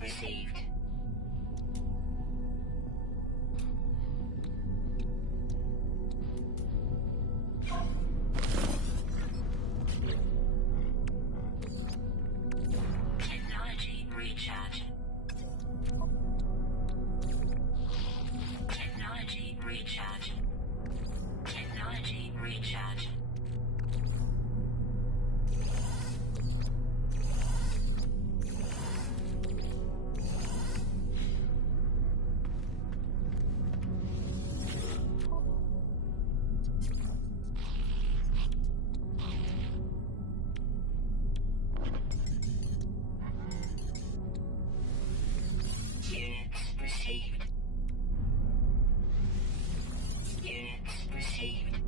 received. Technology recharge. Technology recharge. Technology recharge. Units received. Units received.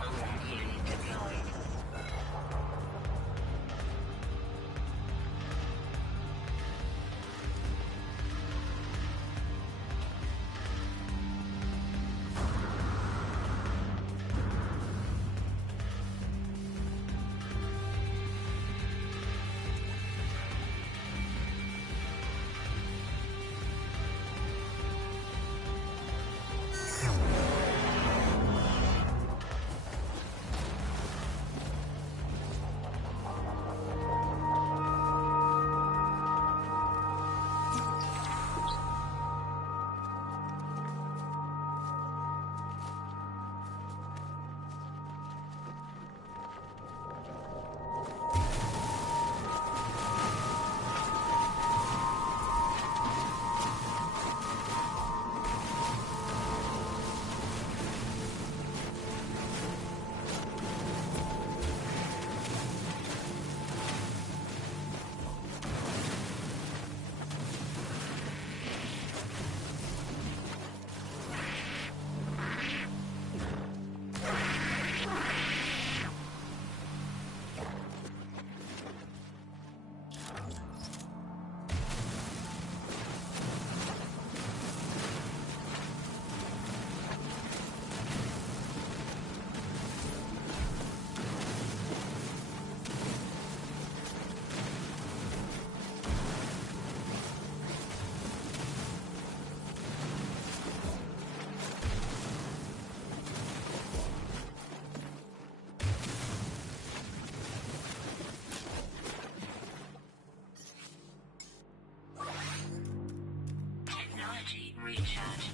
Combat unit deployed. Recharge.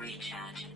Recharge.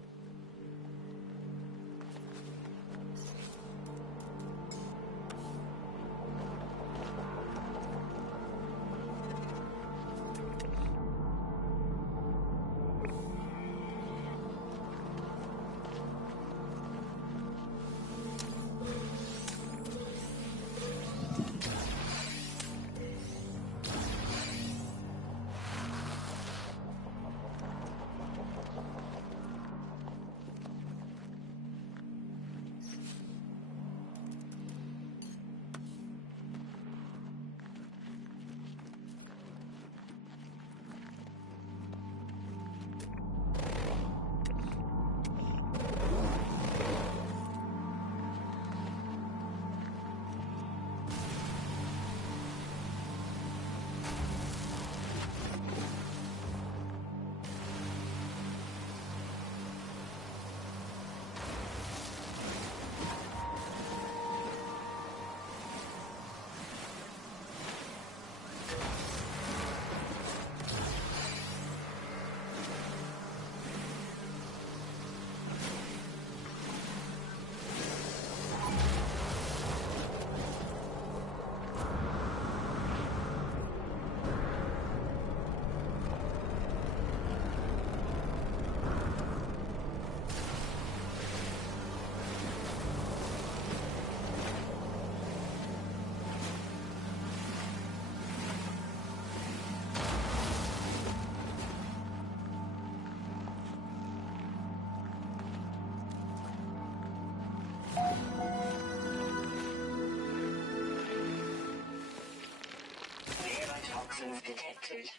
Toxins detected.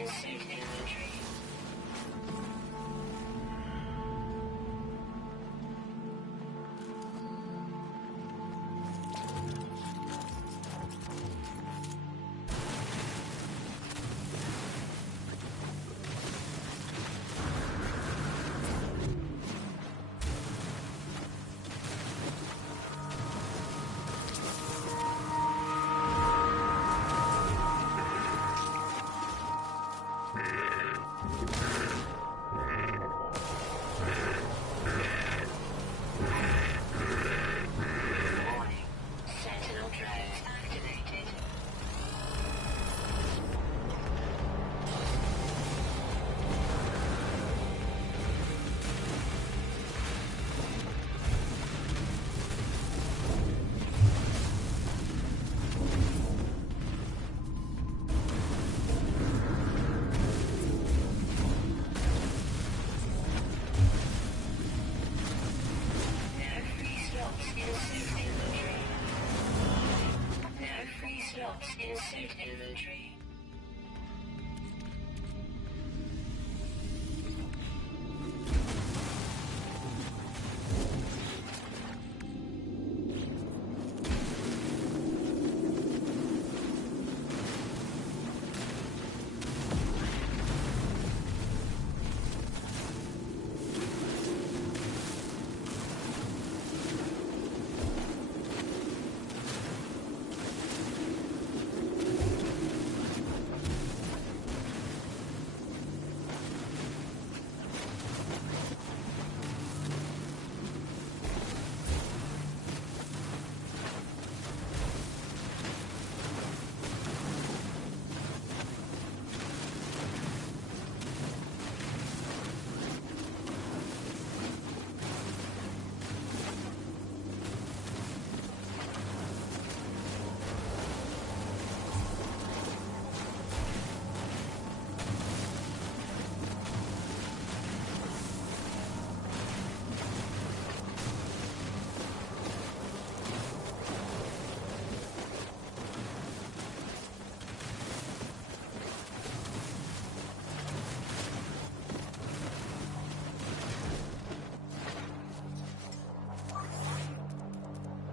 in suit inventory. In suit inventory.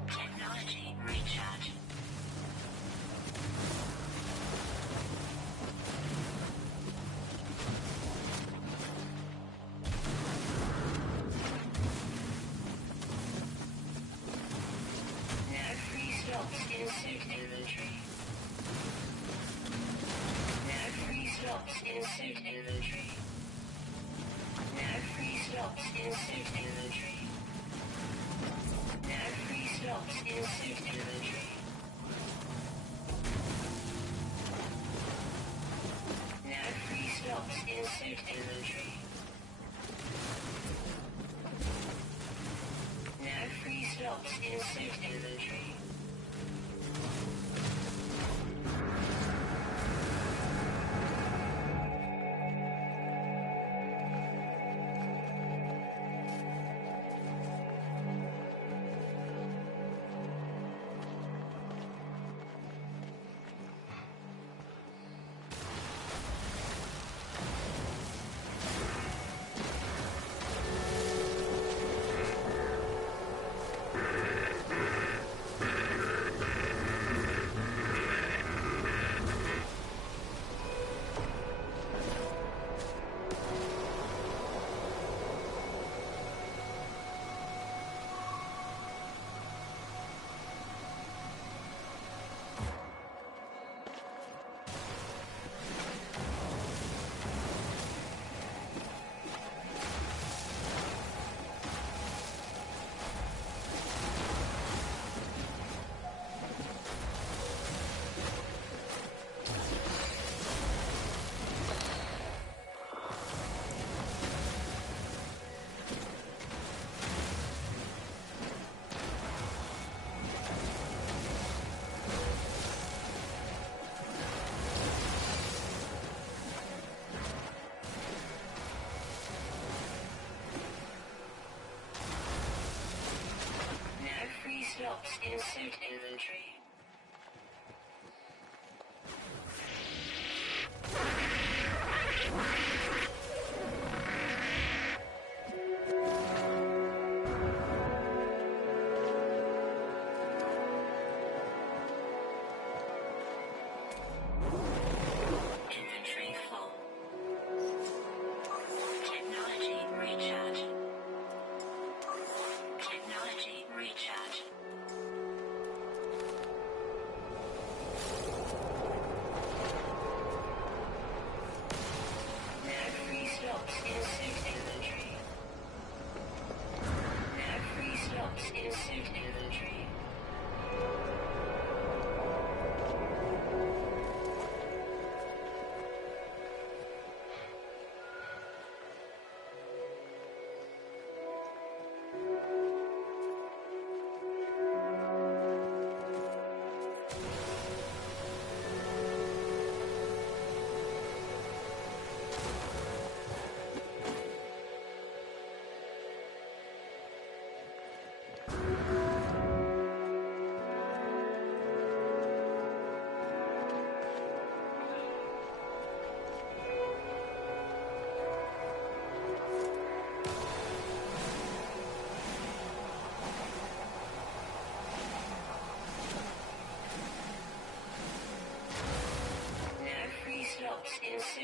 Technology recharge. No free slots in suit inventory. No free slots in suit inventory. No free slots in suit inventory. No free slots in suit inventory. No free slots in suit inventory. No free slots in suit inventory. Slots in suit inventory.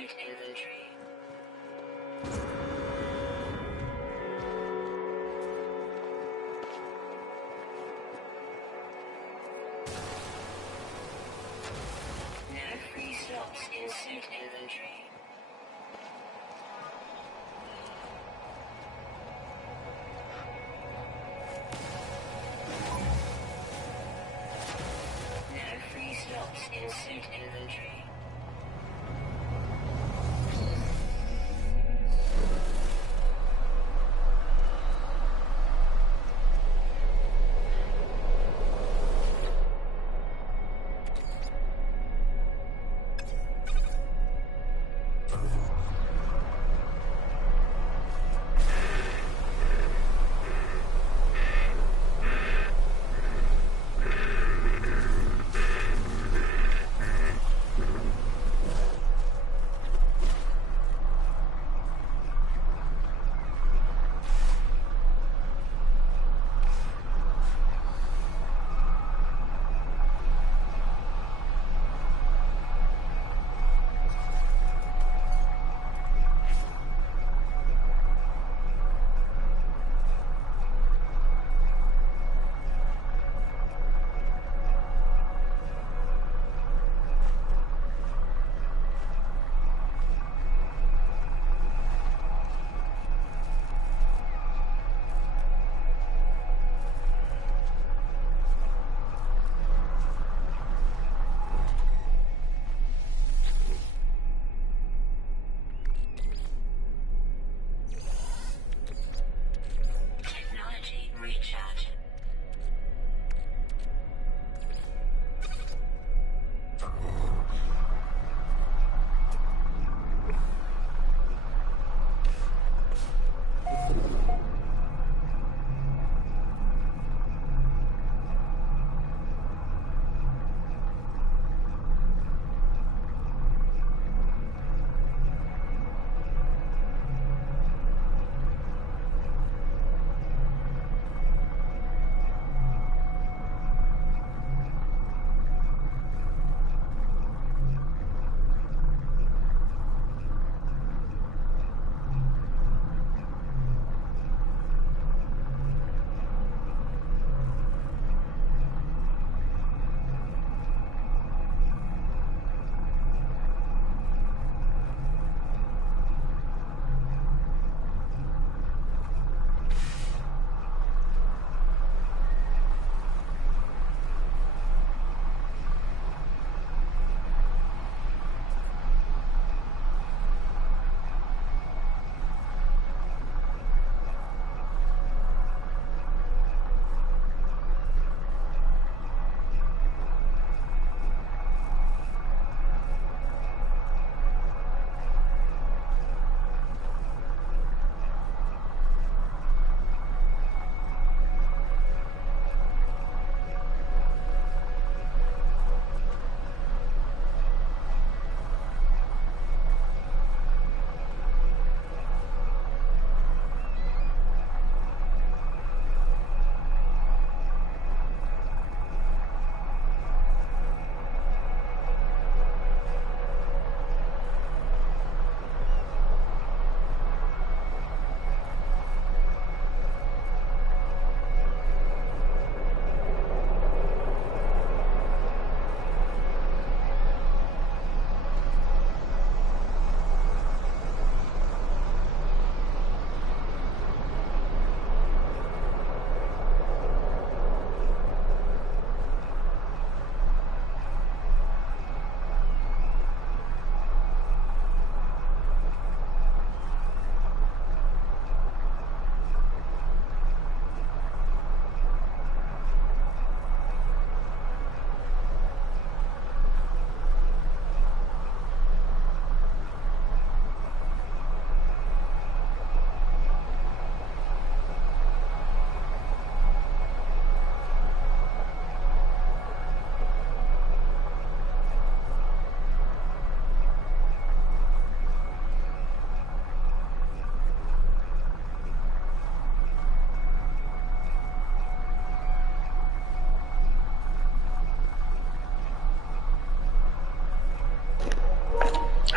suit inventory. No free slots in suit inventory. No free slots in suit inventory.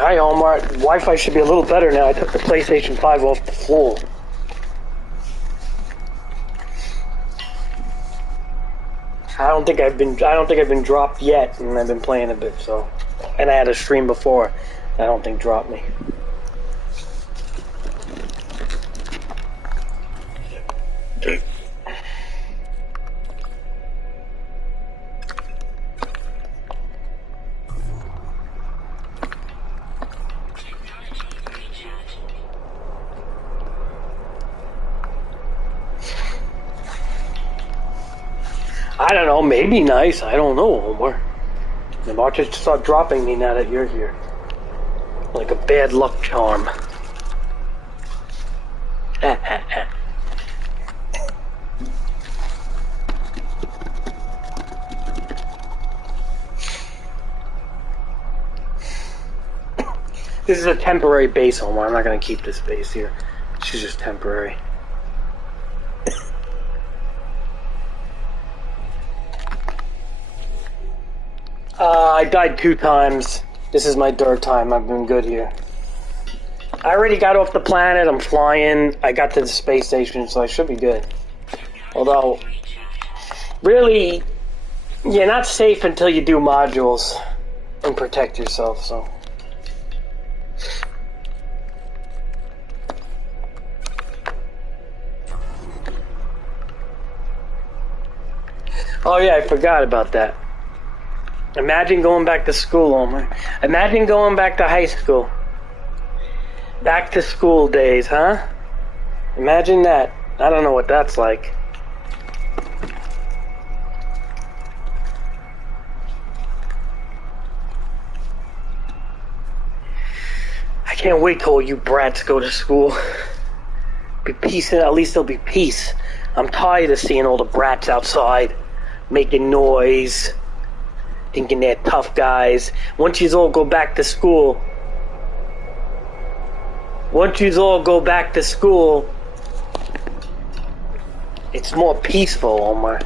Alright, Omar, Wi-Fi should be a little better now. I took the PlayStation 5 off the floor. I don't think I've been dropped yet, and I've been playing a bit, so. And I had a stream before. I don't think dropped me. I don't know, maybe nice. I don't know, Omar. The March just start dropping me now that you're here. Like a bad luck charm. This is a temporary base, Omar. I'm not going to keep this base here. She's just temporary. I died 2 times. This is my 3rd time. I've been good here. I already got off the planet. I'm flying. I got to the space station, so I should be good. Although, really, you're not safe until you do modules and protect yourself, so. Oh yeah, I forgot about that. Imagine going back to school, Omar. Imagine going back to high school. Back to school days, huh? Imagine that. I don't know what that's like. I can't wait till you brats go to school. Be peace, at least there'll be peace. I'm tired of seeing all the brats outside making noise, thinking they're tough guys. Once you all go back to school, it's more peaceful, Omar.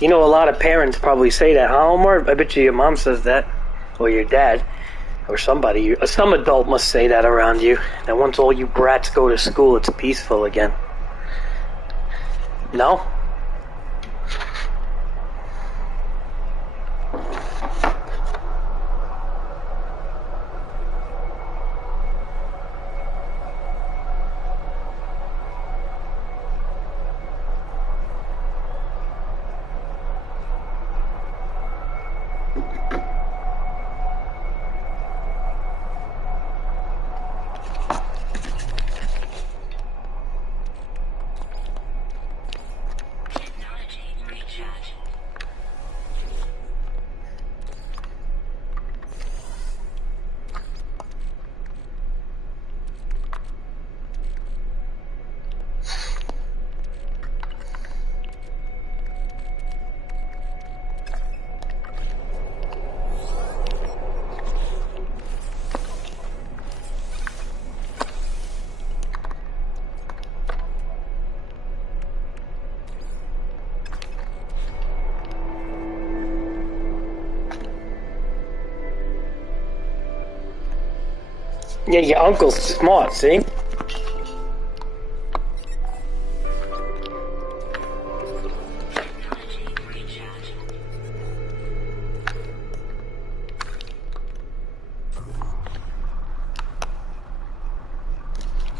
You know, a lot of parents probably say that, huh, Omar? I bet you your mom says that, or your dad, or somebody. Some adult must say that around you, that once all you brats go to school, it's peaceful again. No? Yeah, your uncle's smart, see?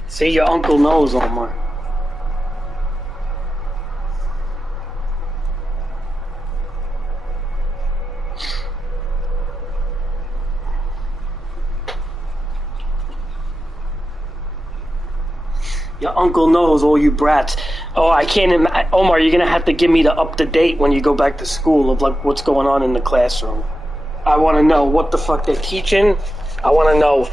See, your uncle knows, Omar. Your uncle knows, all you brats. Oh, I can't Omar, you're gonna have to give me the up-to-date when you go back to school of like what's going on in the classroom. I want to know what the fuck they're teaching. I want to know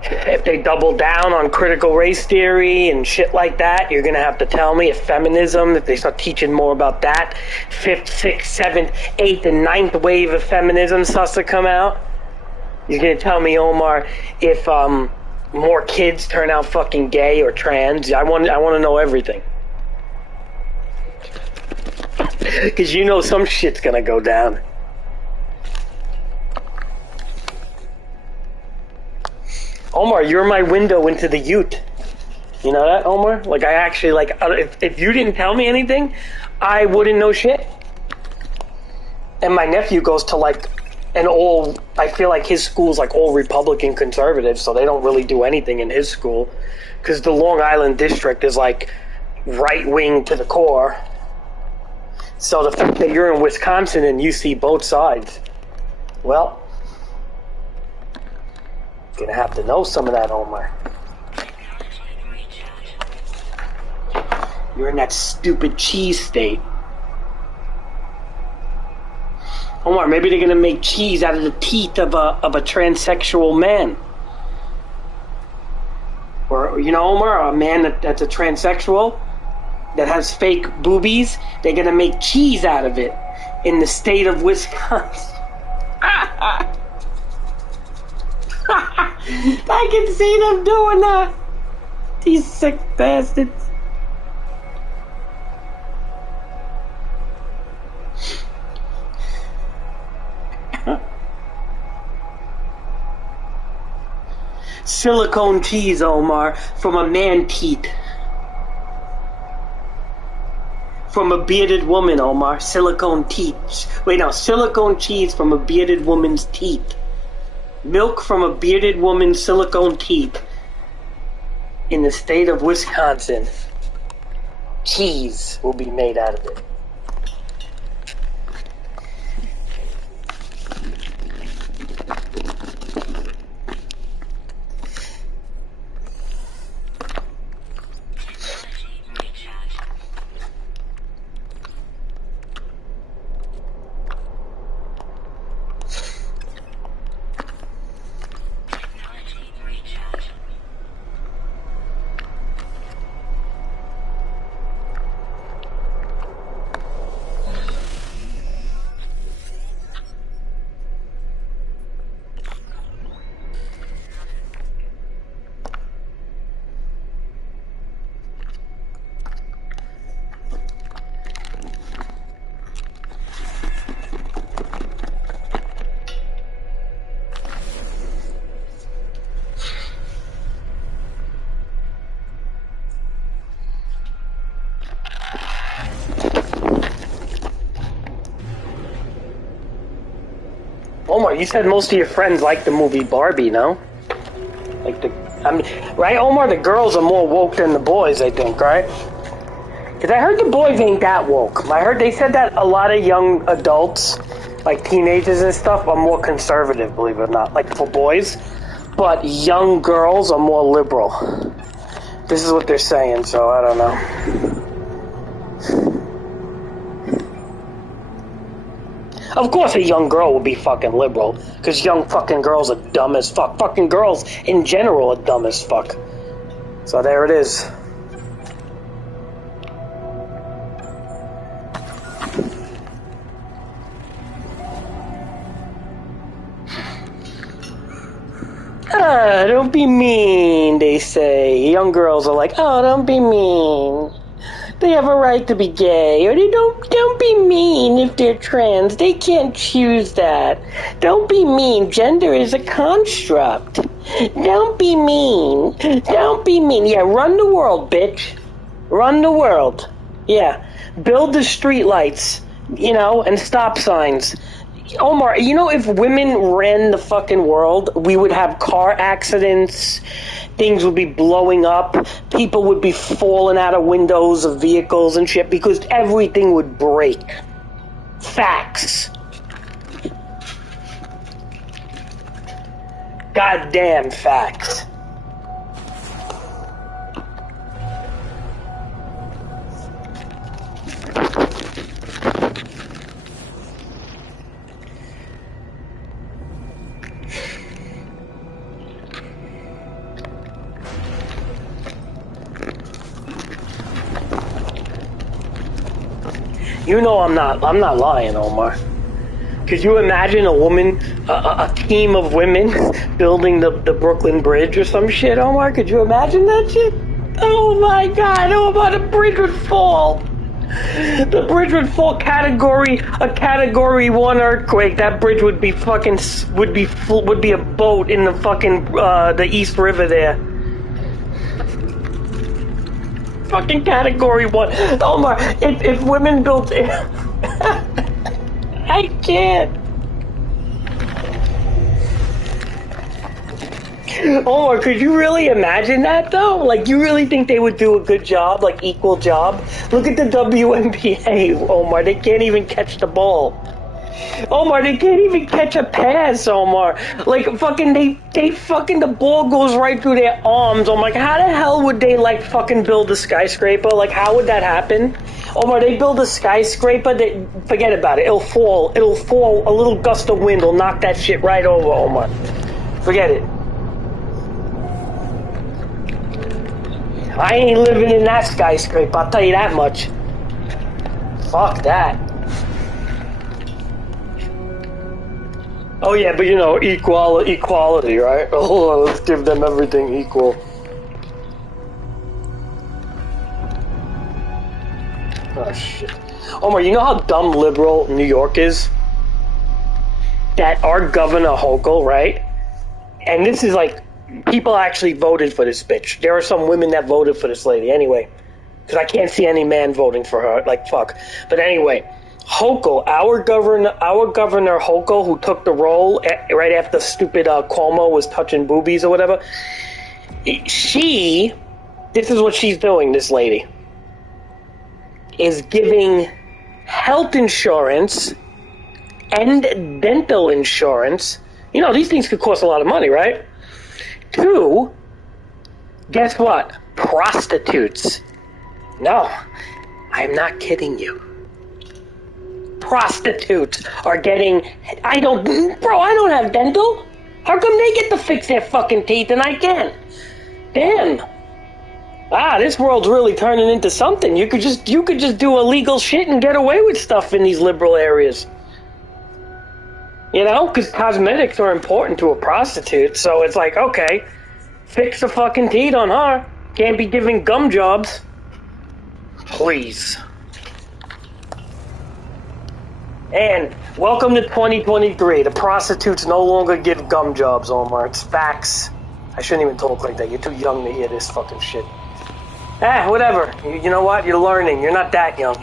If they double down on critical race theory and shit like that, you're gonna have to tell me. If feminism, if they start teaching more about that, 5th, 6th, 7th, 8th, and 9th wave of feminism starts to come out, you're gonna tell me, Omar, if more kids turn out fucking gay or trans. I want to know everything. Because you know some shit's gonna go down. Omar, you're my window into the Ute. You know that, Omar? Like, I actually, like, if you didn't tell me anything, I wouldn't know shit. And my nephew goes to, like, I feel like his school's, like, all Republican conservative, so they don't really do anything in his school. Because the Long Island district is, like, right-wing to the core. So the fact that you're in Wisconsin and you see both sides, well, gonna have to know some of that, Omar. You're in that stupid cheese state. Omar, maybe they're gonna make cheese out of the teeth of a transsexual man. Or, you know, Omar, a man that's a transsexual that has fake boobies, they're gonna make cheese out of it in the state of Wisconsin. I can see them doing that. These sick bastards. Silicone cheese, Omar, from a man teeth. From a bearded woman, Omar. Silicone teeth. Wait, no, silicone cheese from a bearded woman's teeth. Milk from a bearded woman's silicone teeth. In the state of Wisconsin. Cheese will be made out of it. Omar, you said most of your friends like the movie Barbie, no? Right, Omar? The girls are more woke than the boys, I think, right? Because I heard the boys ain't that woke. I heard they said that a lot of young adults, like teenagers and stuff, are more conservative, believe it or not, like for boys. But young girls are more liberal. This is what they're saying, so I don't know. Of course a young girl will be fucking liberal, because young fucking girls are dumb as fuck. Fucking girls in general are dumb as fuck. So there it is. Don't be mean, they say. Young girls are like, oh, don't be mean. They have a right to be gay, or they don't be mean if they're trans. They can't choose that. Don't be mean. Gender is a construct. Don't be mean. Don't be mean. Yeah, run the world, bitch. Run the world. Yeah. Build the streetlights, you know, and stop signs. Omar, you know, if women ran the fucking world, we would have car accidents, things would be blowing up, people would be falling out of windows of vehicles and shit, because everything would break. Facts. Goddamn facts. You know I'm not lying, Omar. Could you imagine a woman, a team of women building the Brooklyn Bridge or some shit, Omar? Could you imagine that shit? Oh my God, Omar, the bridge would fall. The bridge would fall a category 1 earthquake. That bridge would be fucking, would be a boat in the fucking, the East River there. Fucking category 1. Omar, if women built it, I can't. Omar, could you really imagine that though? Like, you really think they would do a good job, like equal job? Look at the WNBA, Omar. They can't even catch the ball. Omar, they can't even catch a pass, Omar. Like, fucking, they fucking, the ball goes right through their arms. I'm like, how the hell would they, like, fucking build a skyscraper? Like, how would that happen? Omar, they build a skyscraper, forget about it. It'll fall. A little gust of wind will knock that shit right over, Omar. Forget it. I ain't living in that skyscraper, I'll tell you that much. Fuck that. Oh yeah, but you know, equality, right? Oh, let's give them everything equal. Oh shit. Omar, you know how dumb liberal New York is? That our governor Hochul, right? And this is like, people actually voted for this bitch. There are some women that voted for this lady anyway. Because I can't see any man voting for her, like fuck. But anyway, Hochul, our governor Hochul, who took the role right after stupid Cuomo was touching boobies or whatever. This is what she's doing, this lady. Is giving health insurance and dental insurance. You know, these things could cost a lot of money, right? To, guess what? Prostitutes. No, I'm not kidding you. Prostitutes are getting, I don't have dental. How come they get to fix their fucking teeth and I can't? Damn. This world's really turning into something. You could just do illegal shit and get away with stuff in these liberal areas. You know, because cosmetics are important to a prostitute, so it's like, okay, fix the fucking teeth on her. Can't be giving gum jobs. Please. And welcome to 2023. The prostitutes no longer give gum jobs, Omar. It's facts. I shouldn't even talk like that. You're too young to hear this fucking shit. Whatever. You know what? You're learning. You're not that young.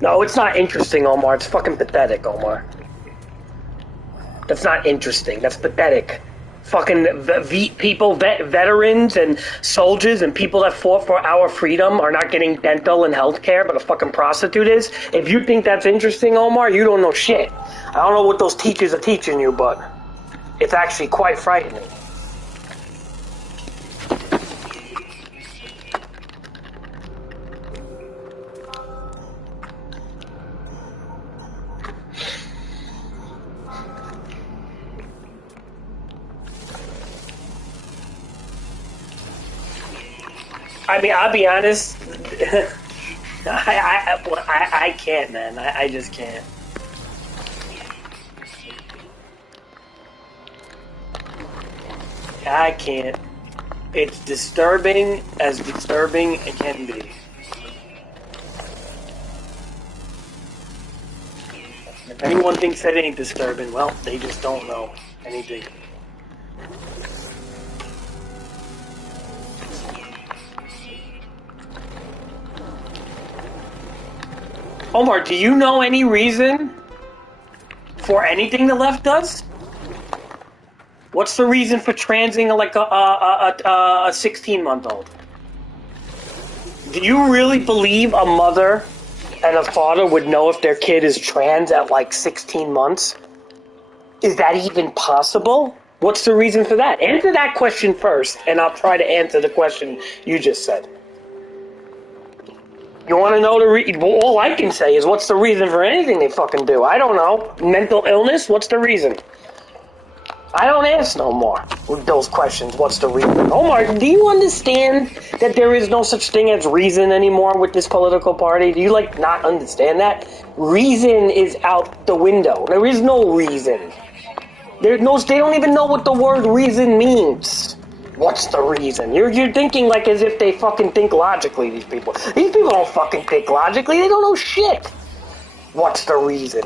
No, it's not interesting, Omar. It's fucking pathetic, Omar. That's not interesting. That's pathetic. Fucking veterans and soldiers and people that fought for our freedom are not getting dental and health care, but a fucking prostitute is. If you think that's interesting, Omar, you don't know shit. I don't know what those teachers are teaching you, but it's actually quite frightening. I mean, I'll be honest. I can't, man. I just can't. I can't. It's disturbing as disturbing it can be. If anyone thinks that ain't disturbing, well, they just don't know anything. Omar, do you know any reason for anything the left does? What's the reason for transing like a 16-month-old? Do you really believe a mother and a father would know if their kid is trans at like 16 months? Is that even possible? What's the reason for that? Answer that question first, and I'll try to answer the question you just said. You want to know well, all I can say is what's the reason for anything they fucking do? I don't know. Mental illness? What's the reason? I don't ask no more with those questions. What's the reason? Omar, do you understand that there is no such thing as reason anymore with this political party? Do you, like, not understand that? Reason is out the window. There is no reason. They don't even know what the word reason means. What's the reason? You're thinking like as if they fucking think logically, these people. These people don't fucking think logically. They don't know shit. What's the reason?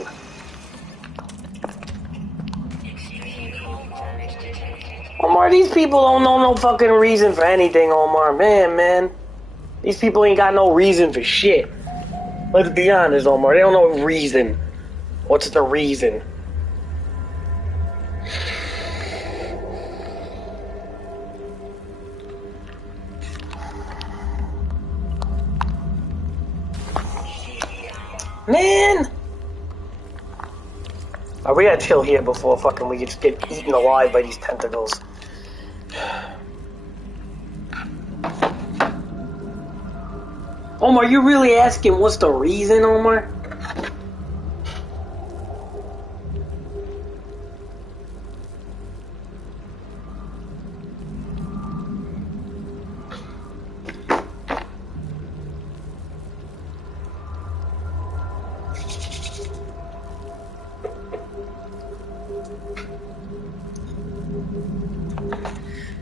Omar, these people don't know no fucking reason for anything, Omar. Man. These people ain't got no reason for shit. Let's be honest, Omar. They don't know reason. What's the reason? Man! Oh, we gotta chill here before fucking we just get eaten alive by these tentacles. Omar, you really asking what's the reason, Omar?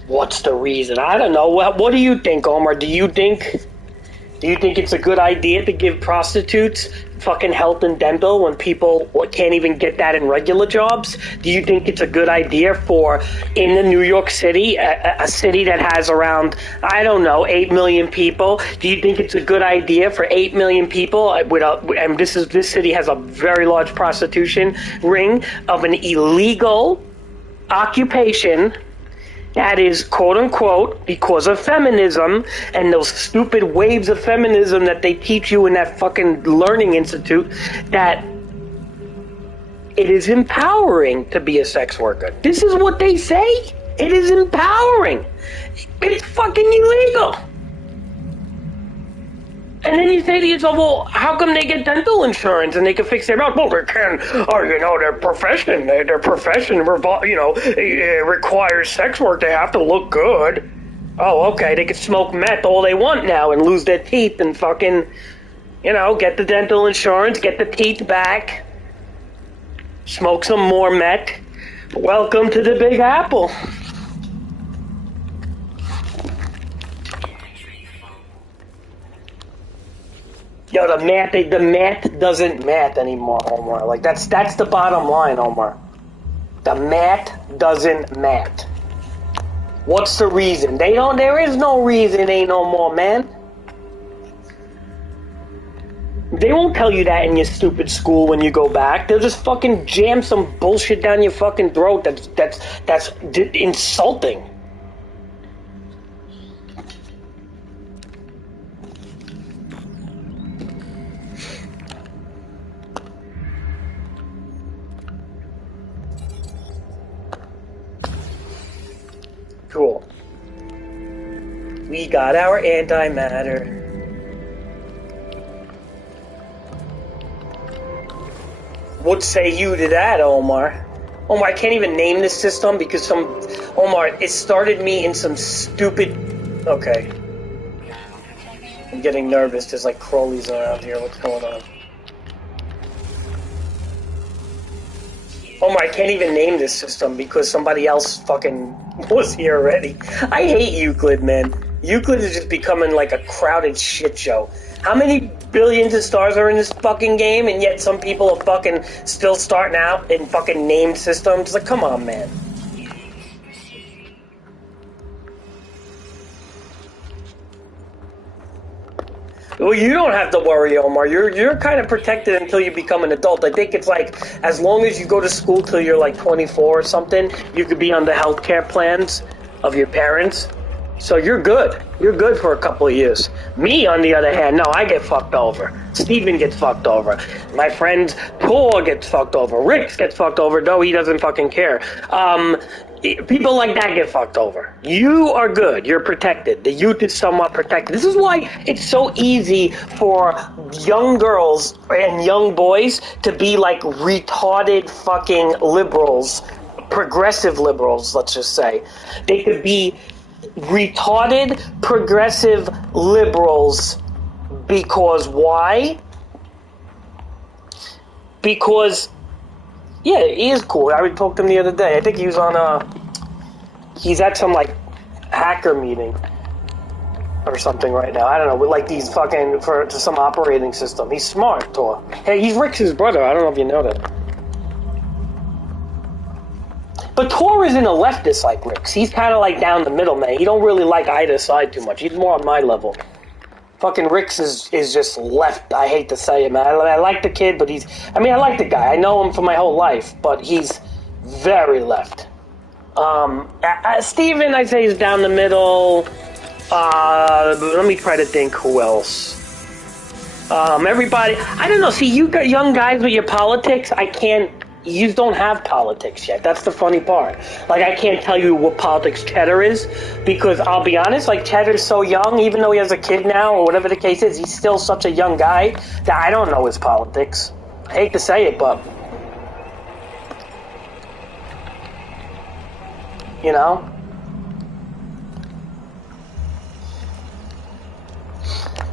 What's the reason? I don't know. What do you think, Omar? Do you think it's a good idea to give prostitutes fucking health and dental when people can't even get that in regular jobs? Do you think it's a good idea for, in the New York City, a city that has around, I don't know, 8 million people, do you think it's a good idea for 8 million people, and this city has a very large prostitution ring of an illegal occupation that is, quote unquote, because of feminism and those stupid waves of feminism that they teach you in that fucking learning institute, that it is empowering to be a sex worker. This is what they say. It is empowering. It's fucking illegal. And then you say to yourself, well, how come they get dental insurance and they can fix their mouth? Well, they can, their profession, requires sex work. They have to look good. Oh, okay, they can smoke meth all they want now and lose their teeth and fucking, get the dental insurance, get the teeth back, smoke some more meth. Welcome to the Big Apple. Yo, the math doesn't math anymore, Omar. Like, that's the bottom line, Omar. The math doesn't math. What's the reason? There is no reason, ain't no more, man. They won't tell you that in your stupid school when you go back. They'll just fucking jam some bullshit down your fucking throat that's insulting. Cool. We got our antimatter. What say you to that, Omar? Omar, I can't even name this system because Omar, it started me in some stupid... Okay. I'm getting nervous. There's like crawlies around here. What's going on? Omar, I can't even name this system because somebody else fucking was here already. I hate Euclid, man. Euclid is just becoming like a crowded shit show. How many billions of stars are in this fucking game, and yet some people are fucking still starting out in fucking named systems? Like, come on, man. Well, you don't have to worry, Omar. You're kind of protected until you become an adult. I think it's like, as long as you go to school till you're like 24 or something, you could be on the healthcare plans of your parents. So you're good. You're good for a couple of years. Me, on the other hand, no, I get fucked over. Steven gets fucked over. My friend Tor gets fucked over. Rick gets fucked over, though he doesn't fucking care. People like that get fucked over. You are good. You're protected. The youth is somewhat protected. This is why it's so easy for young girls and young boys to be like retarded fucking liberals, progressive liberals, let's just say. They could be retarded progressive liberals because why? Because yeah, he is cool. I talked to him the other day. I think he was on he's at some like hacker meeting or something right now. I don't know, with like these fucking to some operating system. He's smart, Tor. Hey, he's Rick's brother. I don't know if you know that. But Tor isn't a leftist like Rick's. He's kind of like down the middle, man. He don't really like either side too much. He's more on my level. Fucking Rick's is just left. I hate to say it, man. I like the kid, but I like the guy. I know him for my whole life, but he's very left. Steven, I'd say, is down the middle. Let me try to think who else. Everybody, I don't know. See, you got young guys with your politics. You don't have politics yet. That's the funny part. Like, I can't tell you what politics Cheddar is, because I'll be honest, like, Cheddar's so young, even though he has a kid now, or whatever the case is, he's still such a young guy that I don't know his politics. I hate to say it, but, you know?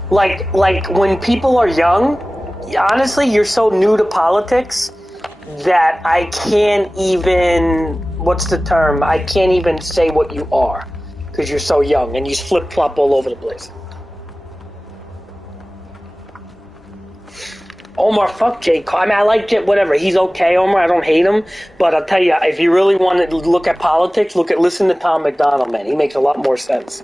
Like, when people are young, honestly, you're so new to politics that I can't even, what's the term? I can't even say what you are because you're so young and you flip-flop all over the place. Omar, fuck J. Cole. I mean, I like J. Whatever. He's okay, Omar. I don't hate him. But I'll tell you, if you really want to look at politics, listen to Tom McDonald, man. He makes a lot more sense.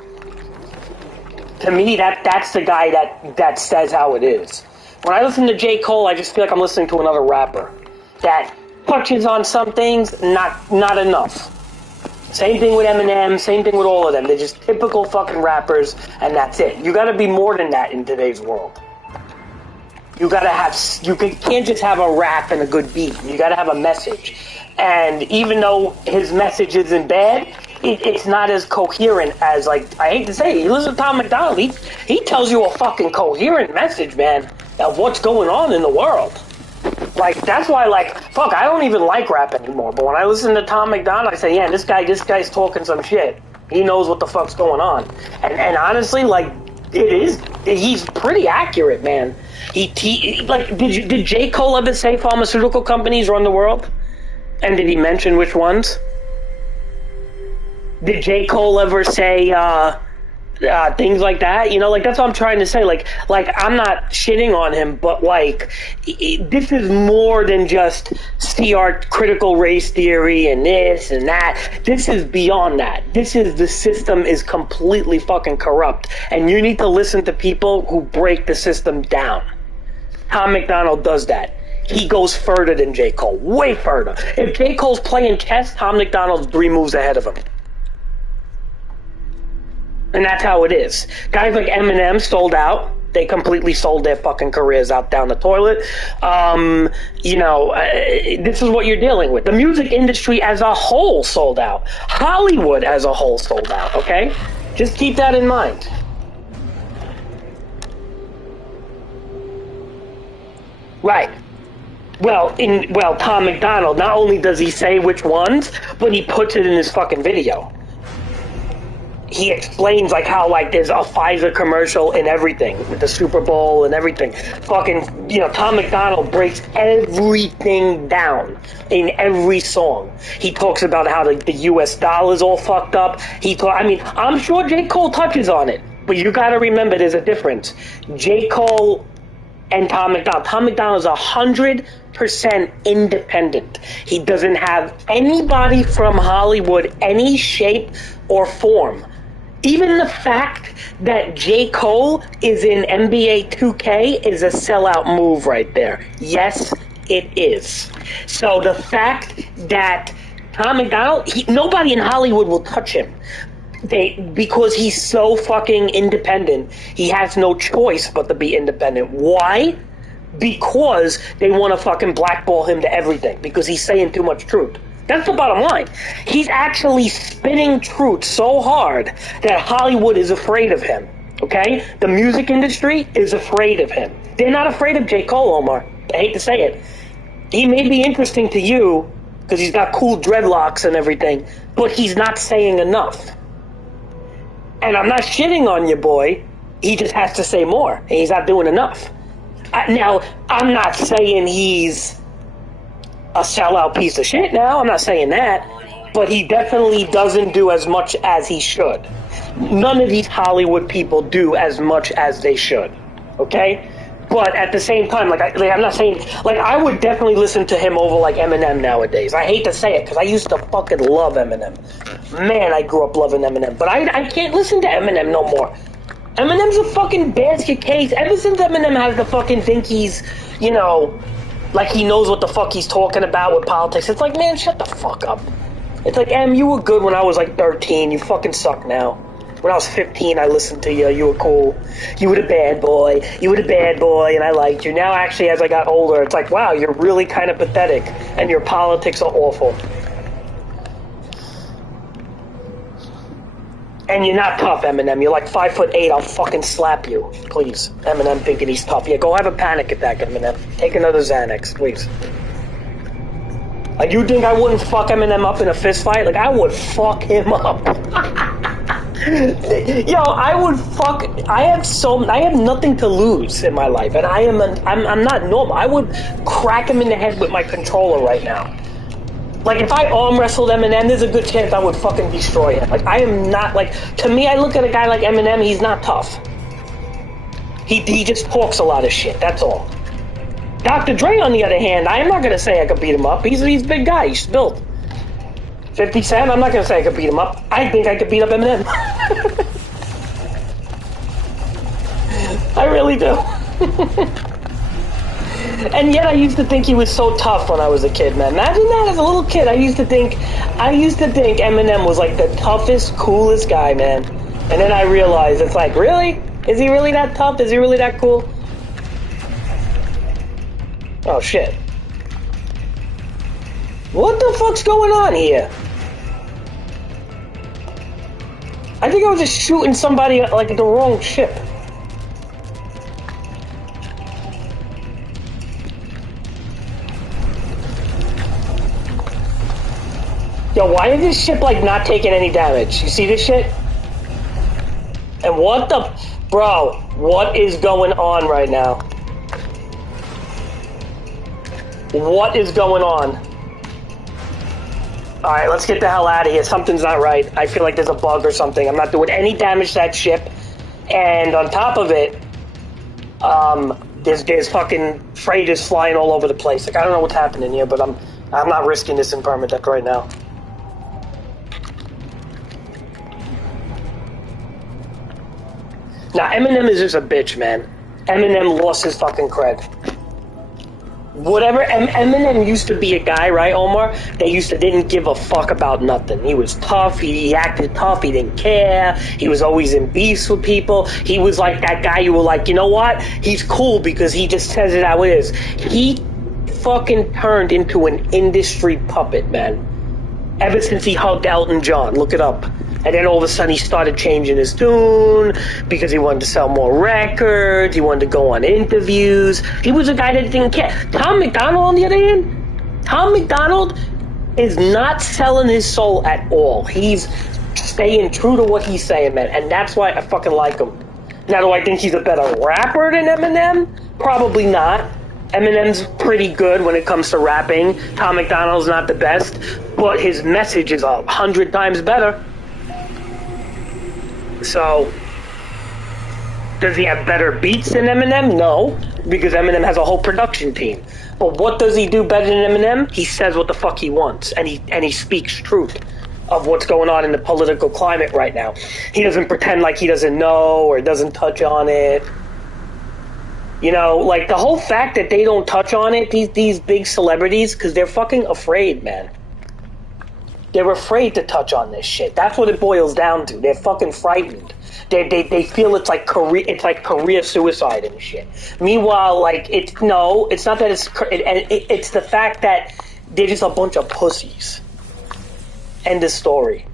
To me, that's the guy that says how it is. When I listen to J. Cole, I just feel like I'm listening to another rapper that touches on some things, not enough. Same thing with Eminem, same thing with all of them. They're just typical fucking rappers, and that's it. You gotta be more than that in today's world. You can't just have a rap and a good beat. You gotta have a message. And even though his message isn't bad, it's not as coherent as, like, I hate to say it, you listen to Tom McDonald, he tells you a fucking coherent message, man, of what's going on in the world. Like, that's why, like, fuck, I don't even like rap anymore. But when I listen to Tom McDonald, I say, yeah, this guy's talking some shit. He knows what the fuck's going on. And honestly, like, he's pretty accurate, man. Did J. Cole ever say pharmaceutical companies run the world? And did he mention which ones? Did J. Cole ever say, things like that, you know, like, that's what I'm trying to say. Like I'm not shitting on him, but like, this is more than just CR critical race theory and this and that. This is beyond that. The system is completely fucking corrupt, and you need to listen to people who break the system down. Tom McDonald does that. He goes further than J. Cole, way further. If J. Cole's playing chess, Tom McDonald's 3 moves ahead of him. And that's how it is. Guys like Eminem sold out. They completely sold their fucking careers out down the toilet. This is what you're dealing with. The music industry as a whole sold out. Hollywood as a whole sold out, okay? Just keep that in mind. Right. Well, Tom McDonald, not only does he say which ones, but he puts it in his fucking video. He explains, like, how, like, there's a Pfizer commercial and everything, with the Super Bowl and everything. Fucking, Tom McDonald breaks everything down in every song. He talks about how the U.S. dollar's all fucked up. I'm sure J. Cole touches on it, but you gotta remember there's a difference. J. Cole and Tom McDonald. Tom McDonald's 100% independent. He doesn't have anybody from Hollywood, any shape or form. Even the fact that J. Cole is in NBA 2K is a sellout move right there. Yes, it is. So the fact that Tom McDonald, nobody in Hollywood will touch him. Because he's so fucking independent, he has no choice but to be independent. Why? Because they want to fucking blackball him to everything, because he's saying too much truth. That's the bottom line. He's actually spitting truth so hard that Hollywood is afraid of him. Okay? The music industry is afraid of him. They're not afraid of J. Cole, Omar. I hate to say it. He may be interesting to you because he's got cool dreadlocks and everything, but he's not saying enough. And I'm not shitting on you, boy. He just has to say more, and he's not doing enough. Now, I'm not saying he's a sellout piece of shit now. I'm not saying that. But he definitely doesn't do as much as he should. None of these Hollywood people do as much as they should. Okay? But at the same time, I'm not saying... Like, I would definitely listen to him over, like, Eminem nowadays. I hate to say it, because I used to fucking love Eminem. Man, I grew up loving Eminem. But I can't listen to Eminem no more. Eminem's a fucking basket case. Ever since Eminem has the fucking think he's, you know, like he knows what the fuck he's talking about with politics, it's like, man, shut the fuck up. It's like, Em, you were good when I was like 13. You fucking suck now. When I was 15, I listened to you. You were cool. You were the bad boy. You were the bad boy, and I liked you. Now, actually, as I got older, it's like, wow, you're really kind of pathetic, and your politics are awful. And you're not tough, Eminem. You're like 5'8". I'll fucking slap you. Please. Eminem thinking he's tough. Yeah, go have a panic attack, Eminem. Take another Xanax, please. Like, you think I wouldn't fuck Eminem up in a fist fight? Like, I would fuck him up. Yo, I would fuck... I have nothing to lose in my life. And I'm not normal. I would crack him in the head with my controller right now. Like, if I arm wrestled Eminem, there's a good chance I would fucking destroy him. Like, I am not, like... To me, I look at a guy like Eminem, he's not tough. He just talks a lot of shit, that's all. Dr. Dre, on the other hand, I'm not going to say I could beat him up. He's a big guy, he's built. 50 Cent, I'm not going to say I could beat him up. I think I could beat up Eminem. I really do. And yet I used to think he was so tough when I was a kid, man. Imagine that as a little kid. I used to think Eminem was like the toughest, coolest guy, man. And then I realized, it's like, really? Is he really that tough? Is he really that cool? Oh, shit. What the fuck's going on here? I think I was just shooting somebody like the wrong ship. Yo, why is this ship like not taking any damage? You see this shit? And what the... Bro, what is going on right now? What is going on? Alright, let's get the hell out of here. Something's not right. I feel like there's a bug or something. I'm not doing any damage to that ship. And on top of it, there's fucking freighters flying all over the place. Like, I don't know what's happening here, but I'm not risking this in permadeath right now. Nah, Eminem is just a bitch, man. Eminem lost his fucking cred. Whatever, Eminem used to be a guy, right, Omar? That didn't give a fuck about nothing. He was tough, he acted tough, he didn't care, he was always in beefs with people. He was like that guy you were like, you know what? He's cool because he just says it how it is. He fucking turned into an industry puppet, man. Ever since he hugged Elton John, look it up. And then all of a sudden he started changing his tune because he wanted to sell more records, he wanted to go on interviews. He was a guy that didn't care. Tom McDonald, on the other hand, Tom McDonald is not selling his soul at all. He's staying true to what he's saying, man. And that's why I fucking like him. Now, do I think he's a better rapper than Eminem? Probably not. Eminem's pretty good when it comes to rapping. Tom McDonald's not the best, but his message is 100 times better. So, does he have better beats than Eminem? No, because Eminem has a whole production team. But what does he do better than Eminem? He says what the fuck he wants, and he speaks truth of what's going on in the political climate right now. He doesn't pretend like he doesn't know or doesn't touch on it. You know, like the whole fact that they don't touch on it, these big celebrities, because they're fucking afraid, man. They're afraid to touch on this shit. That's what it boils down to. They're fucking frightened. They feel it's like career suicide and shit. Meanwhile, like it's not that it's the fact that they're just a bunch of pussies. End of story.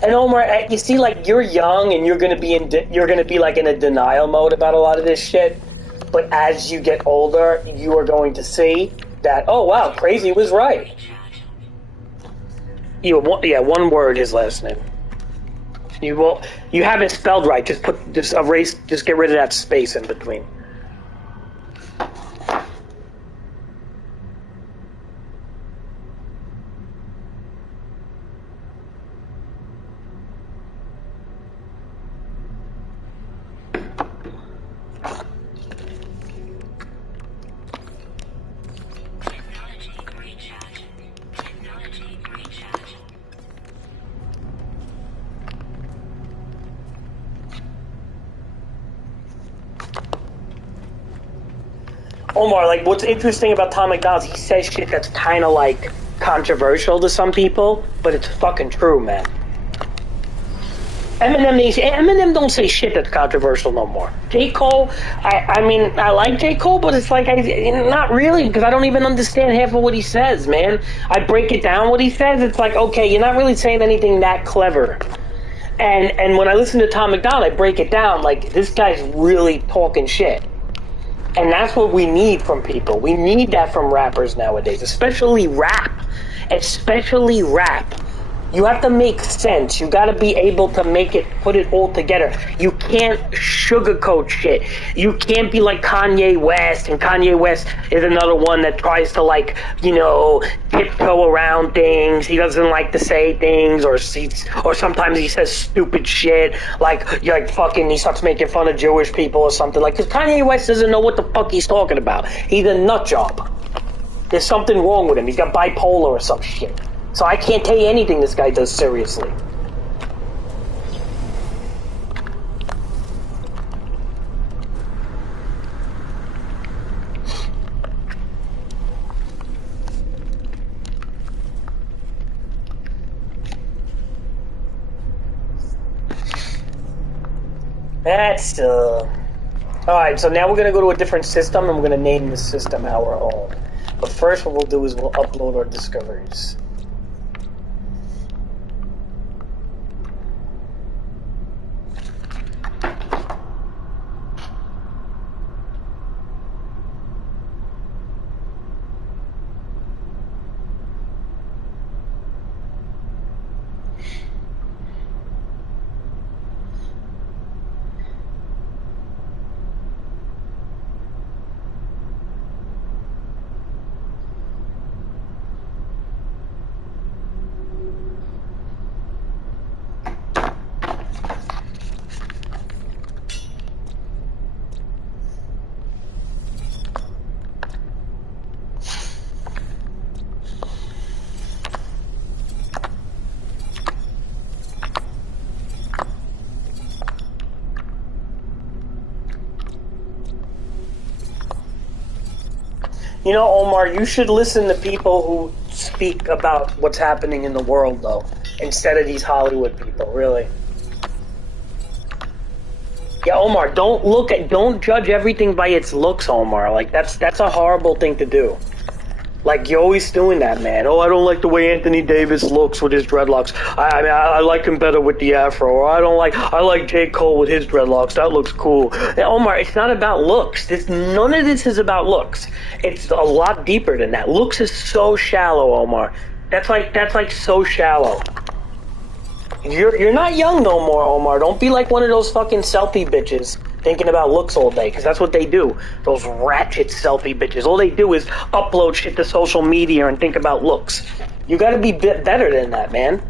And Omar, you see, like, you're young and you're gonna be like in a denial mode about a lot of this shit. But as you get older, you are going to see that, oh wow, Crazy was right. One word, his last name. You have it spelled right. Just get rid of that space in between. Omar, like, what's interesting about Tom McDonald, he says shit that's kind of, like, controversial to some people, but it's fucking true, man. Eminem don't say shit that's controversial no more. J. Cole, I mean, I like J. Cole, but it's like, not really, because I don't even understand half of what he says, man. I break it down what he says, it's like, okay, you're not really saying anything that clever. And when I listen to Tom McDonald, I break it down, like, this guy's really talking shit. And that's what we need from people. We need that from rappers nowadays, especially rap. Especially rap. You have to make sense. You gotta be able to put it all together. You can't sugarcoat shit. You can't be like Kanye West, and Kanye West is another one that tries to, like, tiptoe around things. He doesn't like to say things, or sometimes he says stupid shit, like fucking, he starts making fun of Jewish people or something, like, because Kanye West doesn't know what the fuck he's talking about. He's a nut job. There's something wrong with him. He's got bipolar or some shit. So I can't take anything this guy does seriously. That's, Alright, so now we're going to go to a different system, and we're going to name this system our own. But first, what we'll do is we'll upload our discoveries. You know, Omar, you should listen to people who speak about what's happening in the world, though, instead of these Hollywood people, really. Yeah, Omar, don't judge everything by its looks, Omar. Like, that's a horrible thing to do. Like, you're always doing that, man. Oh, I don't like the way Anthony Davis looks with his dreadlocks. I like him better with the afro. Or I like J. Cole with his dreadlocks. That looks cool. And Omar, it's not about looks. None of this is about looks. It's a lot deeper than that. Looks is so shallow, Omar. That's like so shallow. You're not young no more, Omar. Don't be like one of those fucking selfie bitches thinking about looks all day, because that's what they do. Those ratchet selfie bitches. All they do is upload shit to social media and think about looks. You gotta be better than that, man.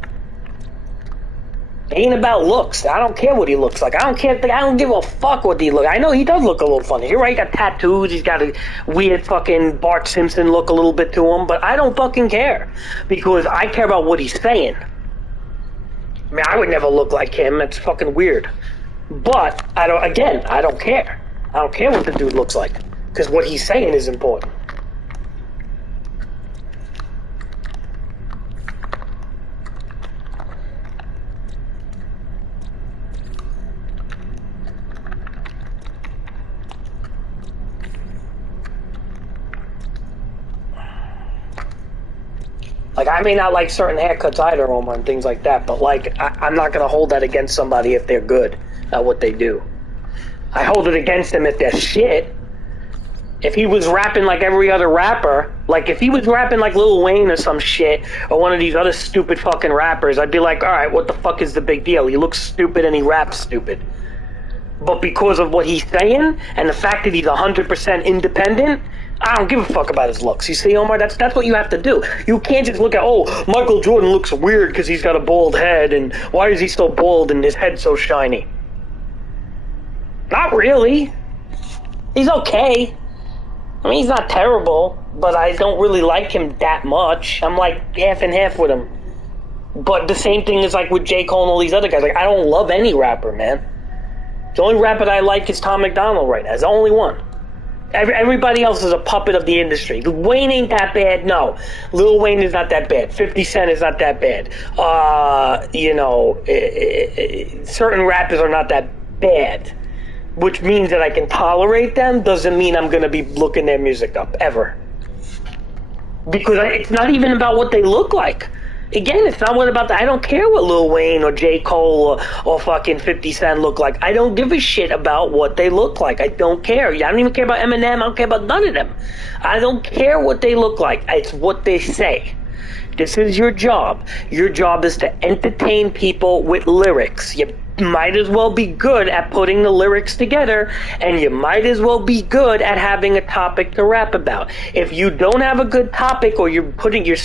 It ain't about looks. I don't care what he looks like. I don't give a fuck what he looks. I know he does look a little funny. You're right, he got tattoos. He's got a weird fucking Bart Simpson look a little bit to him, but I don't fucking care, because I care about what he's saying. I mean, I would never look like him. It's fucking weird. But I don't care. I don't care what the dude looks like, because what he's saying is important. Like, I may not like certain haircuts either, Omar, and things like that, but, like, I'm not going to hold that against somebody if they're good at what they do. I hold it against them if they're shit. If he was rapping like every other rapper, like, if he was rapping like Lil Wayne or some shit, or one of these other stupid fucking rappers, I'd be like, alright, what the fuck is the big deal? He looks stupid and he raps stupid. But because of what he's saying, and the fact that he's 100% independent, I don't give a fuck about his looks. You see, Omar, that's what you have to do. You can't just look at, oh, Michael Jordan looks weird because he's got a bald head, and why is he so bald and his head's so shiny? Not really. He's okay. I mean, he's not terrible, but I don't really like him that much. I'm like half and half with him. But the same thing is like with J. Cole and all these other guys. Like, I don't love any rapper, man. The only rapper that I like is Tom McDonald right now. It's the only one. Everybody else is a puppet of the industry. Wayne ain't that bad, no. Lil Wayne is not that bad. 50 Cent is not that bad. Certain rappers are not that bad. Which means that I can tolerate them, doesn't mean I'm going to be looking their music up, ever. Because it's not even about what they look like. Again, it's not what about that. I don't care what Lil Wayne or J. Cole or fucking 50 Cent look like. I don't give a shit about what they look like. I don't care. I don't even care about Eminem. I don't care about none of them. I don't care what they look like. It's what they say. This is your job. Your job is to entertain people with lyrics. You might as well be good at putting the lyrics together, and you might as well be good at having a topic to rap about. If you don't have a good topic, or you're putting your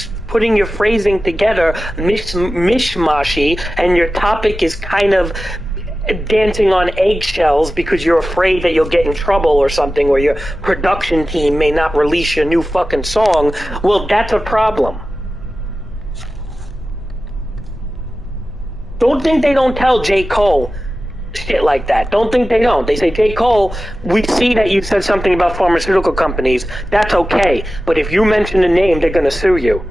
phrasing together mishmashy, and your topic is kind of dancing on eggshells because you're afraid that you'll get in trouble or something, or your production team may not release your new fucking song, well, that's a problem. Don't think they don't tell J. Cole shit like that. Don't think they don't. They say, J. Cole, we see that you said something about pharmaceutical companies. That's okay. But if you mention a name, they're going to sue you.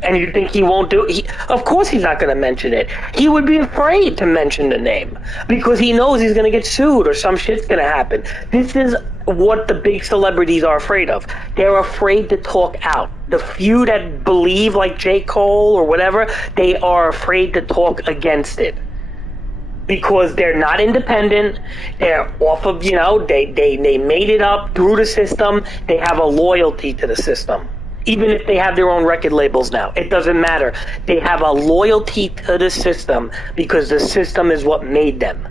And you think he won't do it? Of course he's not going to mention it. He would be afraid to mention the name because he knows he's going to get sued or some shit's going to happen. This is what the big celebrities are afraid of. They're afraid to talk out. The few that believe like J. Cole or whatever, they are afraid to talk against it. Because they're not independent, they're off of, they made it up through the system, they have a loyalty to the system. Even if they have their own record labels now, it doesn't matter. They have a loyalty to the system because the system is what made them.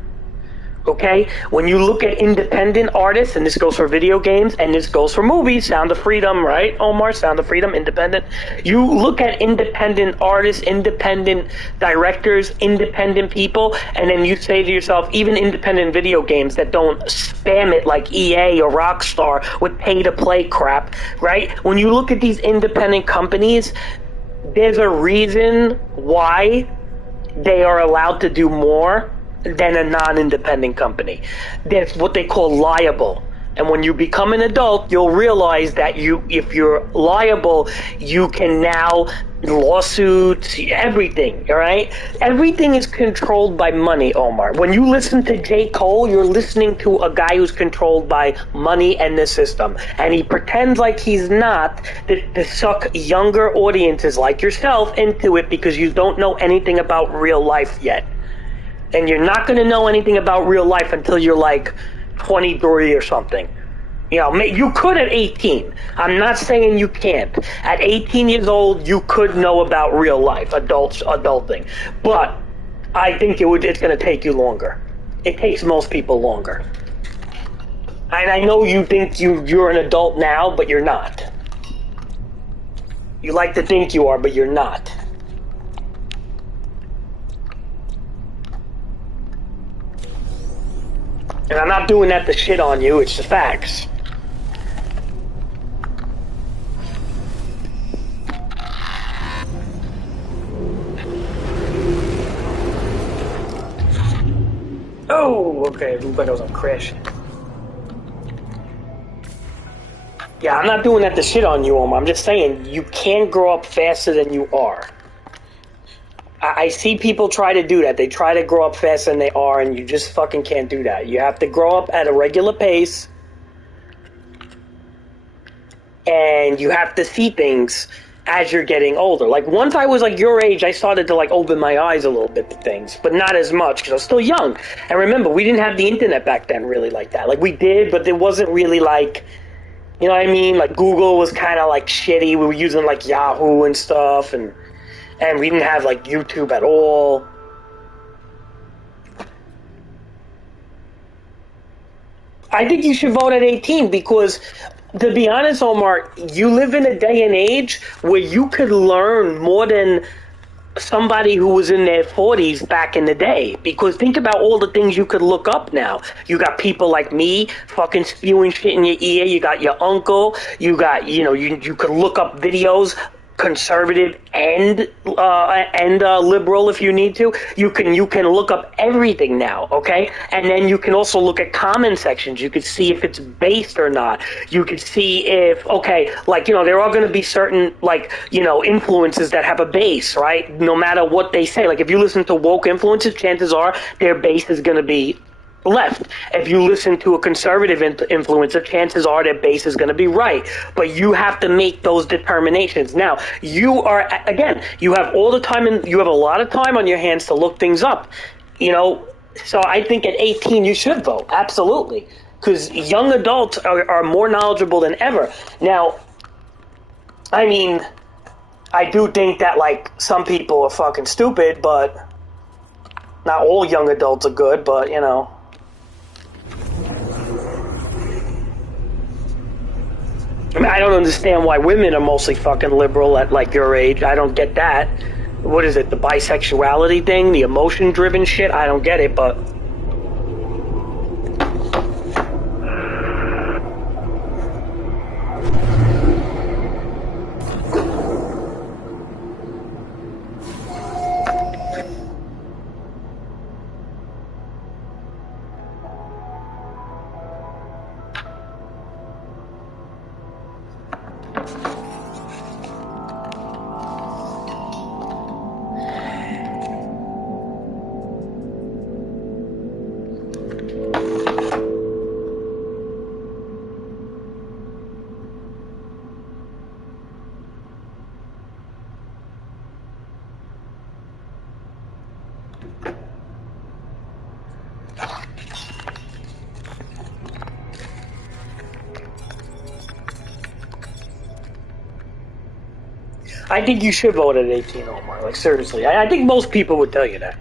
Okay? When you look at independent artists, and this goes for video games, and this goes for movies, Sound of Freedom, right, Omar? Sound of Freedom, independent. You look at independent artists, independent directors, independent people, and then you say to yourself, even independent video games that don't spam it like EA or Rockstar with pay-to-play crap, right? When you look at these independent companies, there's a reason why they are allowed to do more than a non-independent company. That's what they call liable. And when you become an adult, you'll realize that if you're liable, you can now lawsuits, everything, all right? Everything is controlled by money, Omar. When you listen to J. Cole, you're listening to a guy who's controlled by money and the system. And he pretends like he's not to suck younger audiences like yourself into it because you don't know anything about real life yet. And you're not going to know anything about real life until you're like 23 or something. You could at 18. I'm not saying you can't. At 18 years old, you could know about real life, adulting. But I think it's going to take you longer. It takes most people longer. And I know you think you're an adult now, but you're not. You like to think you are, but you're not. And I'm not doing that to shit on you, it's the facts. Ooh, okay, it looked like I was on Crash. Yeah, I'm not doing that to shit on you, Omar. I'm just saying, you can grow up faster than you are. I see people try to do that. They try to grow up faster than they are, and you just fucking can't do that. You have to grow up at a regular pace, and you have to see things as you're getting older. Like, once I was, like, your age, I started to, like, open my eyes a little bit to things, but not as much, because I was still young. And remember, we didn't have the internet back then really like that. Like, we did, but it wasn't really, like, you know what I mean? Like, Google was kind of, like, shitty. We were using, like, Yahoo and stuff, and we didn't have, like, YouTube at all. I think you should vote at 18 because, to be honest, Omar, you live in a day and age where you could learn more than somebody who was in their 40s back in the day. Because think about all the things you could look up now. You got people like me fucking spewing shit in your ear. You got your uncle. You got, you know, you could look up videos, conservative and liberal if you need to. You can look up everything now, okay? And then you can also look at comment sections. You could see if it's based or not. You could see if, okay, like, you know, there are going to be certain, like, you know, influences that have a base, right? No matter what they say. Like, if you listen to woke influences, chances are their base is going to be left. If you listen to a conservative influencer, chances are their base is going to be right. But you have to make those determinations. Now, you are, again, you have all the time, and you have a lot of time on your hands to look things up. You know, so I think at 18 you should vote. Absolutely. Because young adults are more knowledgeable than ever. Now, I mean, I do think that, like, some people are fucking stupid, but not all young adults are good, but, you know. I mean, I don't understand why women are mostly fucking liberal at, like, your age. I don't get that. What is it, the bisexuality thing? The emotion-driven shit? I don't get it, but... I think you should vote at 18, Omar. Like, seriously. I think most people would tell you that.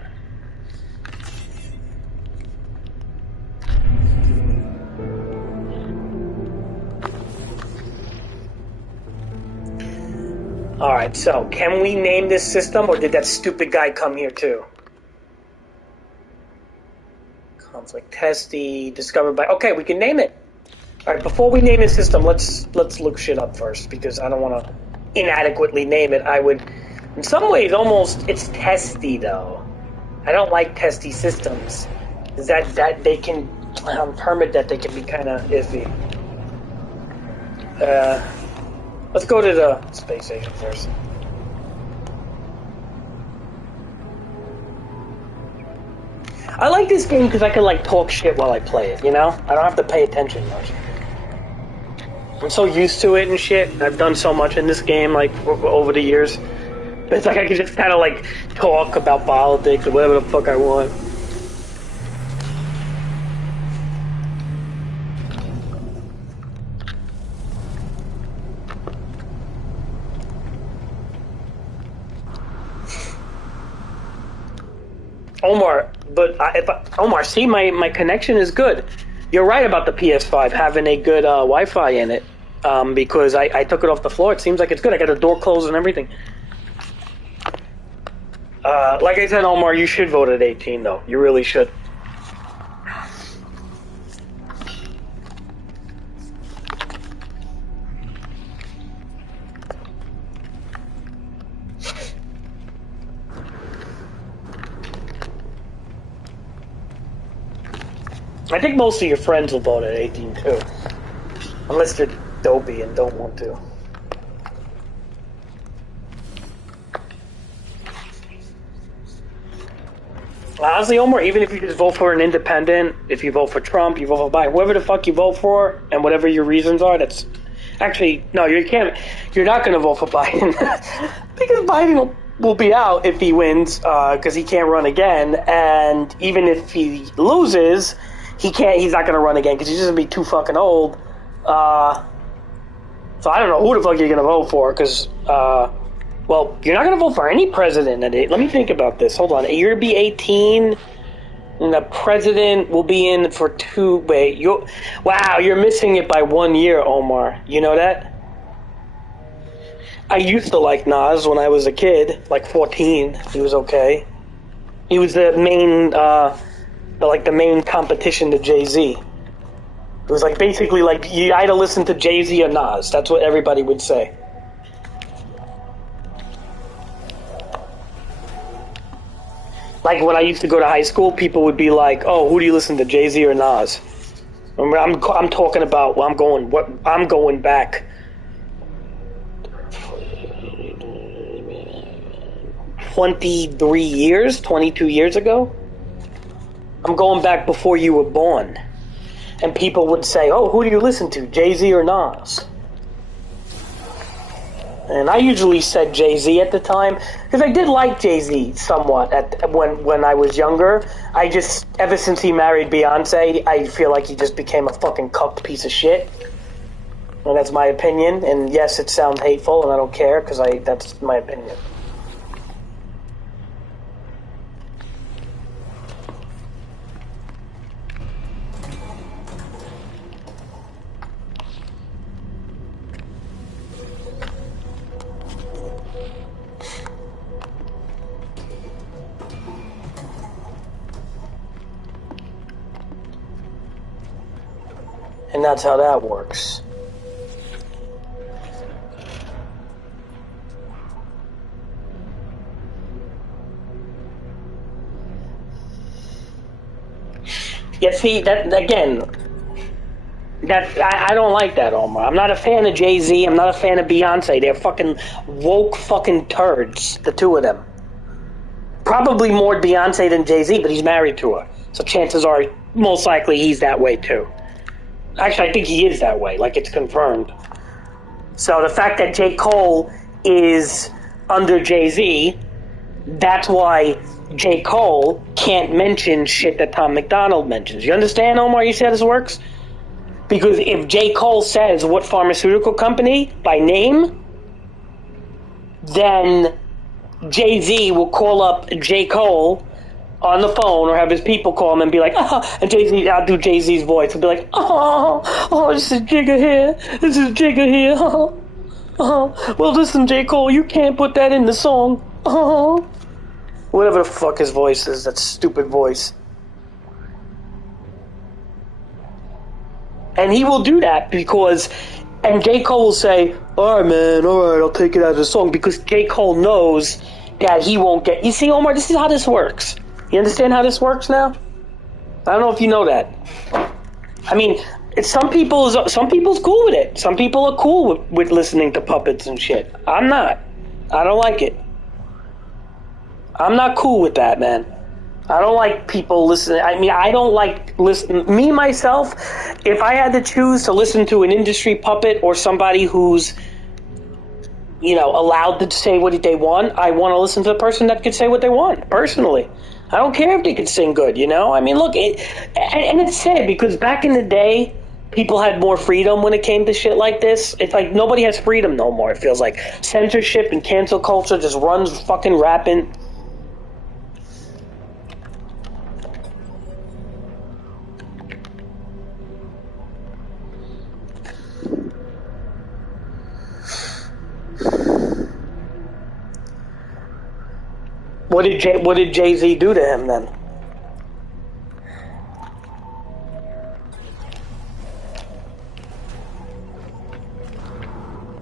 Alright, so, can we name this system, or did that stupid guy come here too? Conflict testy, discovered by... Okay, we can name it. Alright, before we name the system, let's look shit up first, because I don't want to inadequately name it. I would... In some ways, almost, it's testy, though. I don't like testy systems. Is that they can... permadeath, they can be kind of iffy. Let's go to the space station first. I like this game because I can, like, talk shit while I play it, you know? I don't have to pay attention much. I'm so used to it and shit. I've done so much in this game, like, over the years. But it's like I can just kind of, like, talk about politics or whatever the fuck I want. Omar, Omar, see, my connection is good. You're right about the PS5 having a good Wi-Fi in it, because I took it off the floor. It seems like it's good. I got the door closed and everything. Like I said, Omar, you should vote at 18, though. You really should. I think most of your friends will vote at 18 too. Unless they're dopey and don't want to. Honestly, Omar, even if you just vote for an independent, if you vote for Trump, you vote for Biden, whoever the fuck you vote for, and whatever your reasons are, that's... Actually, no, you can't... You're not going to vote for Biden. Because Biden will be out if he wins, because he can't run again, and even if he loses, he's not going to run again, because he's just going to be too fucking old. So I don't know who the fuck you're going to vote for, because... Well, you're not going to vote for any president. Let me think about this. Hold on. You're going to be 18, and the president will be in for 2... Wait, wow, you're missing it by 1 year, Omar. You know that? I used to like Nas when I was a kid, like 14. He was okay. He was the main, the main competition to Jay-Z. It was like basically like you either listen to Jay-Z or Nas. That's what everybody would say. Like when I used to go to high school, people would be like, "Oh, who do you listen to, Jay-Z or Nas?" I'm talking about. Well, I'm going back 23 years, 22 years ago. I'm going back before you were born, and people would say, "Oh, who do you listen to, Jay-Z or Nas?" And I usually said Jay-Z at the time, because I did like Jay-Z somewhat when I was younger. Ever since he married Beyonce, I feel like he just became a fucking cucked piece of shit. And that's my opinion, and yes, it sounds hateful, and I don't care, because that's my opinion. And that's how that works. Yeah, see, that again, I don't like that, Omar. I'm not a fan of Jay-Z. I'm not a fan of Beyonce. They're fucking woke fucking turds, the two of them. Probably more Beyonce than Jay-Z, but he's married to her. So chances are, most likely, he's that way too. Actually, I think he is that way. Like, it's confirmed. So the fact that J. Cole is under Jay-Z, that's why J. Cole can't mention shit that Tom McDonald mentions. You understand, Omar, you see how this works? Because if J. Cole says what pharmaceutical company by name, then Jay-Z will call up J. Cole on the phone or have his people call him and be like, oh, and Jay-Z, I'll do Jay-Z's voice. He'll be like, oh, this is Jigga here. This is Jigga here. Well, listen, J. Cole, you can't put that in the song. Whatever the fuck his voice is, that stupid voice. And he will do that because, and J. Cole will say, all right, man, all right, I'll take it as a song, because J. Cole knows that he won't get, you see, Omar, this is how this works. You understand how this works now? I don't know if you know that. I mean, some people's cool with it. Some people are cool with listening to puppets and shit. I'm not. I don't like it. I'm not cool with that, man. I don't like people listening. I mean, I don't like listen. Me, myself, if I had to choose to listen to an industry puppet or somebody who's, allowed to say what they want, I want to listen to the person that could say what they want, personally. I don't care if they could sing good, I mean, look, and it's sad because back in the day, people had more freedom when it came to shit like this. It's like nobody has freedom no more, it feels like. Censorship and cancel culture just runs fucking rampant. What did Jay-Z do to him then?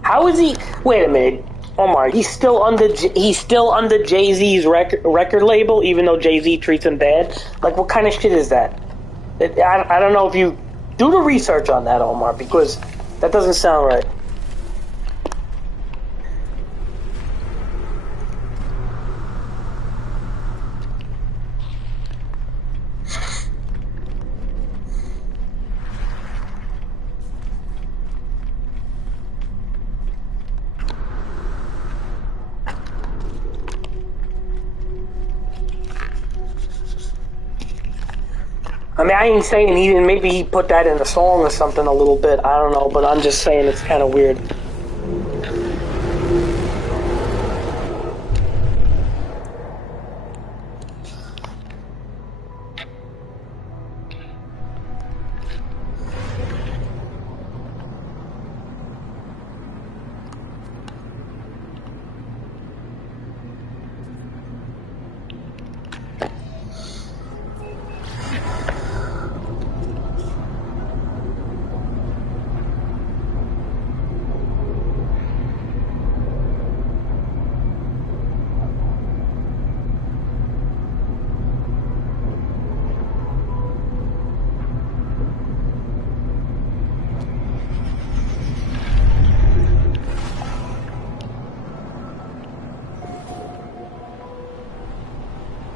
How is he? Wait a minute, Omar. He's still under Jay-Z's record label, even though Jay-Z treats him bad. Like, what kind of shit is that? I don't know if you do the research on that, Omar, because that doesn't sound right. I mean, I ain't saying maybe he put that in a song or something a little bit. I don't know, but I'm just saying it's kind of weird.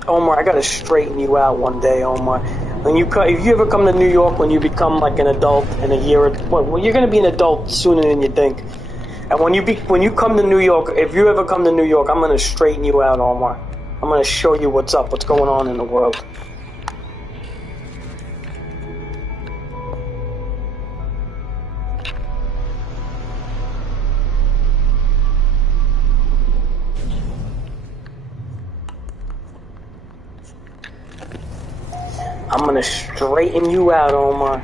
Omar, I gotta straighten you out one day, Omar. If you ever come to New York when you become like an adult in a year, well, you're gonna be an adult sooner than you think. And when you come to New York, if you ever come to New York, I'm gonna straighten you out, Omar. I'm gonna show you what's up, what's going on in the world. I'm gonna straighten you out, Omar.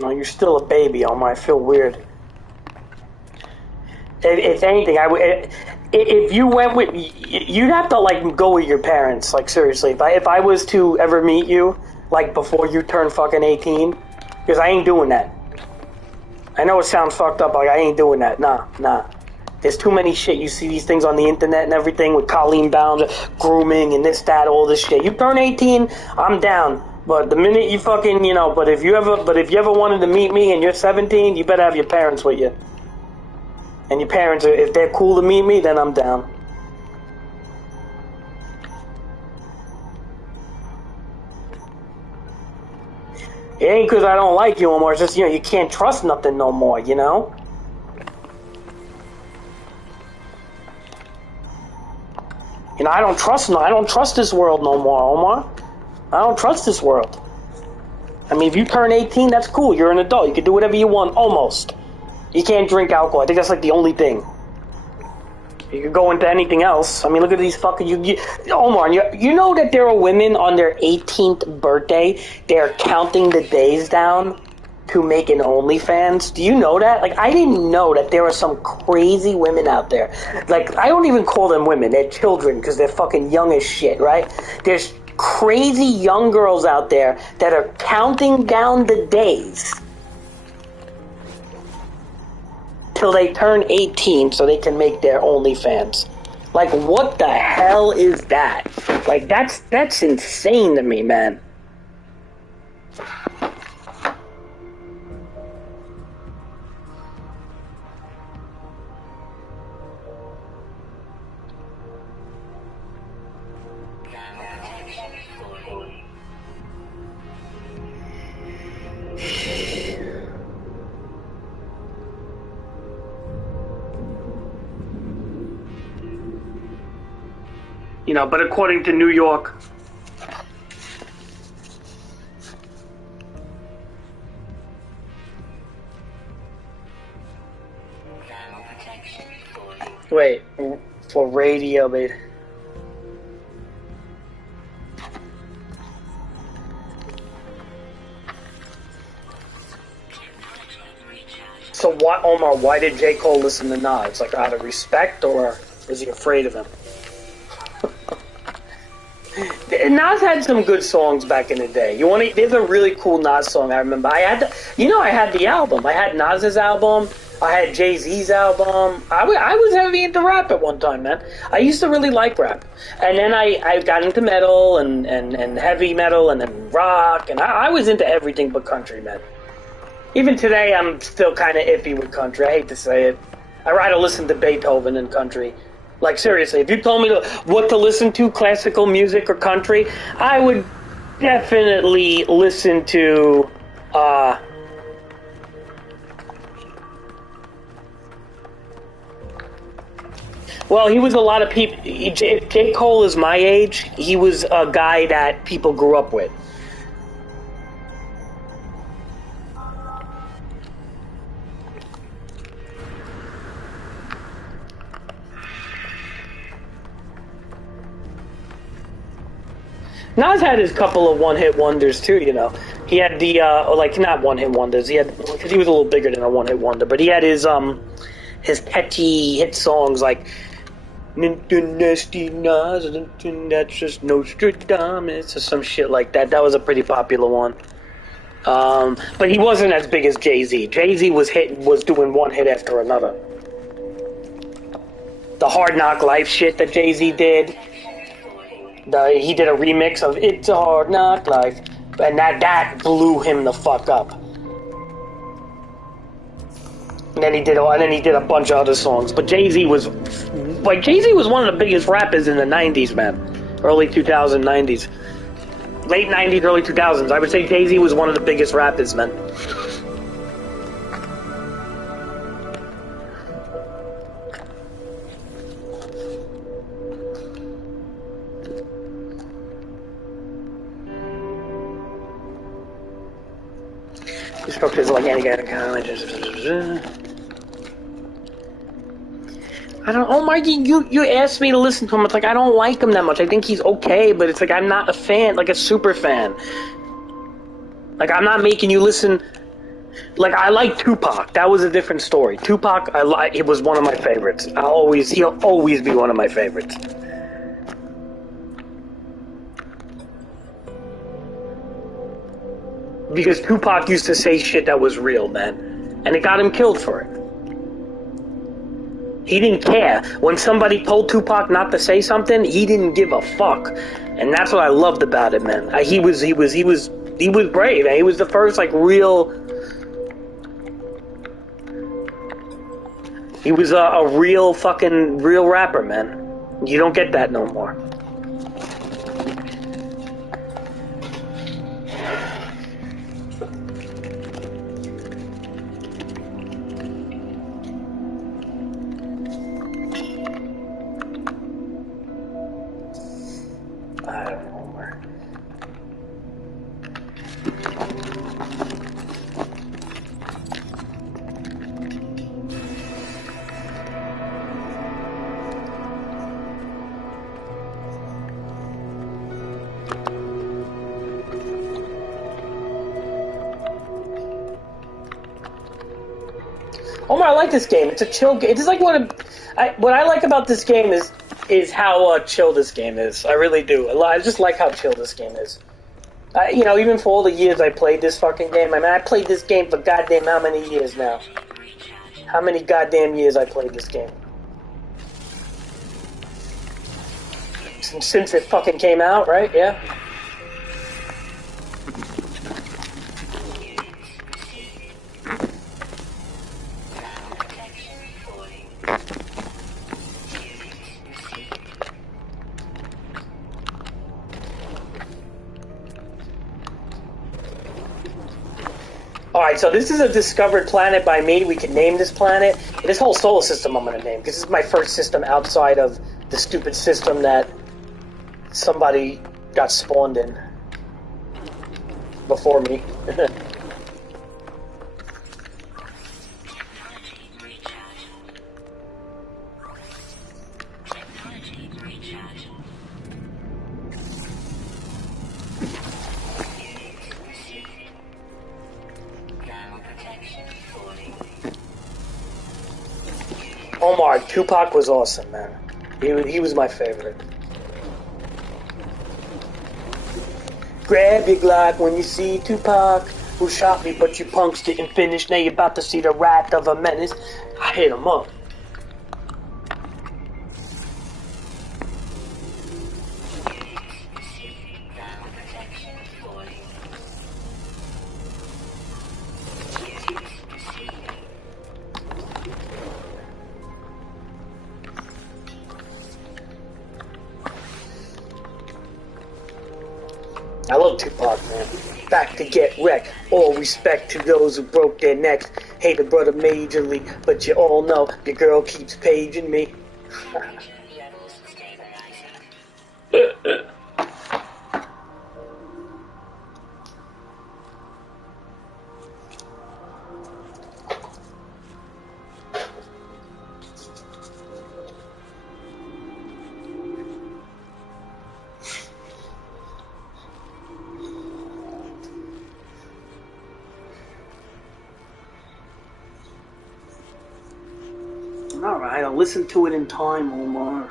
No, you're still a baby, Omar. I feel weird. If anything, if you went with, you'd have to like go with your parents. Like seriously, if I was to ever meet you, like before you turn fucking 18, because I ain't doing that. I know it sounds fucked up, like I ain't doing that. Nah. There's too many shit. You see these things on the internet and everything with Colleen Bounds, grooming and this, that, all this shit. You turn 18, I'm down. But the minute you fucking, but if you ever wanted to meet me and you're 17, you better have your parents with you. And your parents, if they're cool to meet me, then I'm down. It ain't because I don't like you anymore. It's just, you can't trust nothing no more, I don't trust this world no more, Omar. I don't trust this world. I mean, if you turn 18, that's cool. You're an adult. You can do whatever you want, almost. You can't drink alcohol. I think that's like the only thing. You could go into anything else. I mean, look at these fucking... Omar, you know that there are women on their 18th birthday, they're counting the days down to make an OnlyFans? Do you know that? Like, I didn't know that there are some crazy women out there. Like, I don't even call them women. They're children because they're fucking young as shit, right? There's crazy young girls out there that are counting down the days till they turn 18 so they can make their OnlyFans. Like, what the hell is that? Like, that's insane to me, man. But according to New York, wait, for radio, baby. So what, Omar, why did J. Cole listen to Nas? Like, out of respect, or is he afraid of him? Nas had some good songs back in the day. There's a really cool Nas song I remember. I had the album. I had Nas's album. I had Jay-Z's album. I was heavy into rap at one time, man. I used to really like rap. And then I got into metal and heavy metal and then rock. And I was into everything but country, man. Even today, I'm still kind of iffy with country. I hate to say it. I'd rather listen to Beethoven than country. Like, seriously, if you told me what to listen to, classical music or country, I would definitely listen to, well, he was a lot of people. If J. Cole is my age, he was a guy that people grew up with. Nas had his couple of one-hit wonders too, you know. He had the like not one-hit wonders. He had because he was a little bigger than a one-hit wonder, but he had his catchy hit songs like "Nasty Nas," that's just Nostradamus or some shit like that. That was a pretty popular one. But he wasn't as big as Jay-Z. Jay-Z was doing one hit after another. The Hard Knock Life shit that Jay-Z did. He did a remix of "It's a Hard Knock Life," and that blew him the fuck up. And then he did a bunch of other songs. But Jay-Z was one of the biggest rappers in the '90s, man. Early 2000s, '90s, late '90s, early 2000s. I would say Jay-Z was one of the biggest rappers, man. Structures like any kind of college. I don't. Oh my! You asked me to listen to him. It's like I don't like him that much. I think he's okay, but it's like I'm not a fan, like a super fan. Like I'm not making you listen. Like I like Tupac. That was a different story. Tupac, it was one of my favorites. He'll always be one of my favorites. Because Tupac used to say shit that was real, man. And it got him killed for it. He didn't care. When somebody told Tupac not to say something, he didn't give a fuck. And that's what I loved about it, man. He was brave, man. He was the first, like, real... He was a real rapper, man. You don't get that no more. I like this game. It's a chill game. It's like what I like about this game is how chill this game is. I really do. I just like how chill this game is. You know, even for all the years I played this fucking game. I mean, I played this game for goddamn how many years now? How many goddamn years I played this game? Since it fucking came out, right? Yeah. Alright, so this is a discovered planet by me. We can name this planet. This whole solar system I'm going to name, because this is my first system outside of the stupid system that somebody got spawned in before me. Omar, Tupac was awesome, man. He was my favorite. Grab your Glock when you see Tupac. who shot me, but you punks didn't finish. Now you're about to see the wrath of a menace. I hit him up. I love Tupac, man. Back to get wrecked. All respect to those who broke their necks. Hate a brother majorly, but you all know your girl keeps paging me. Alright, I'll listen to it in time, Omar.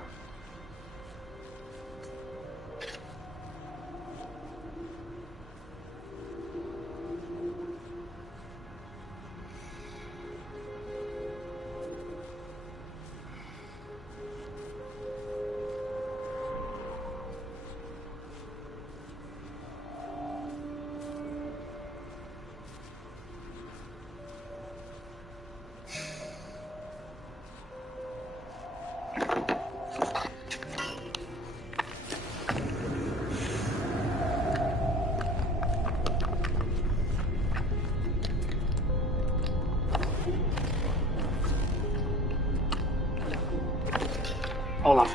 Hold on.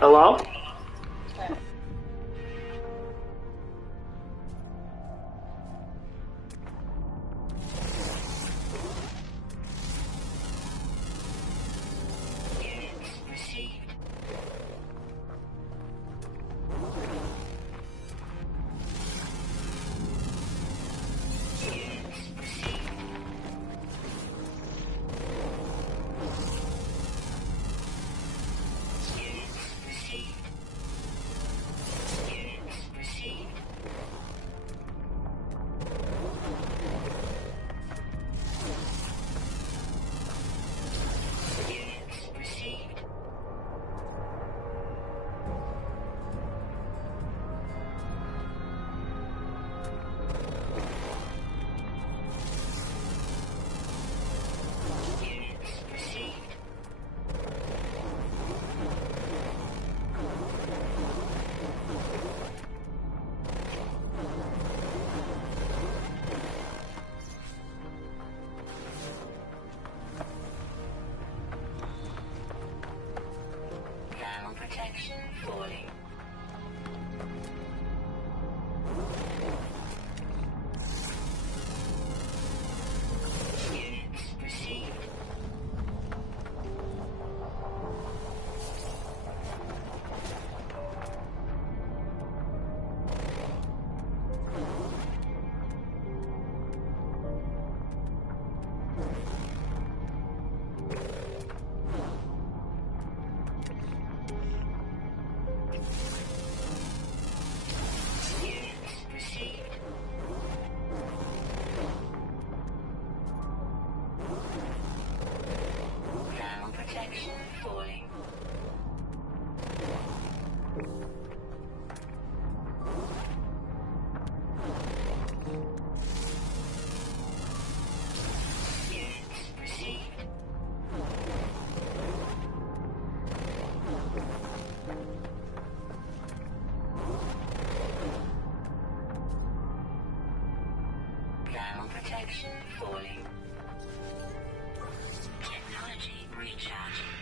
Hello? Protection falling. Units received. Protection falling. Units received. Ground protection falling. Technology recharging.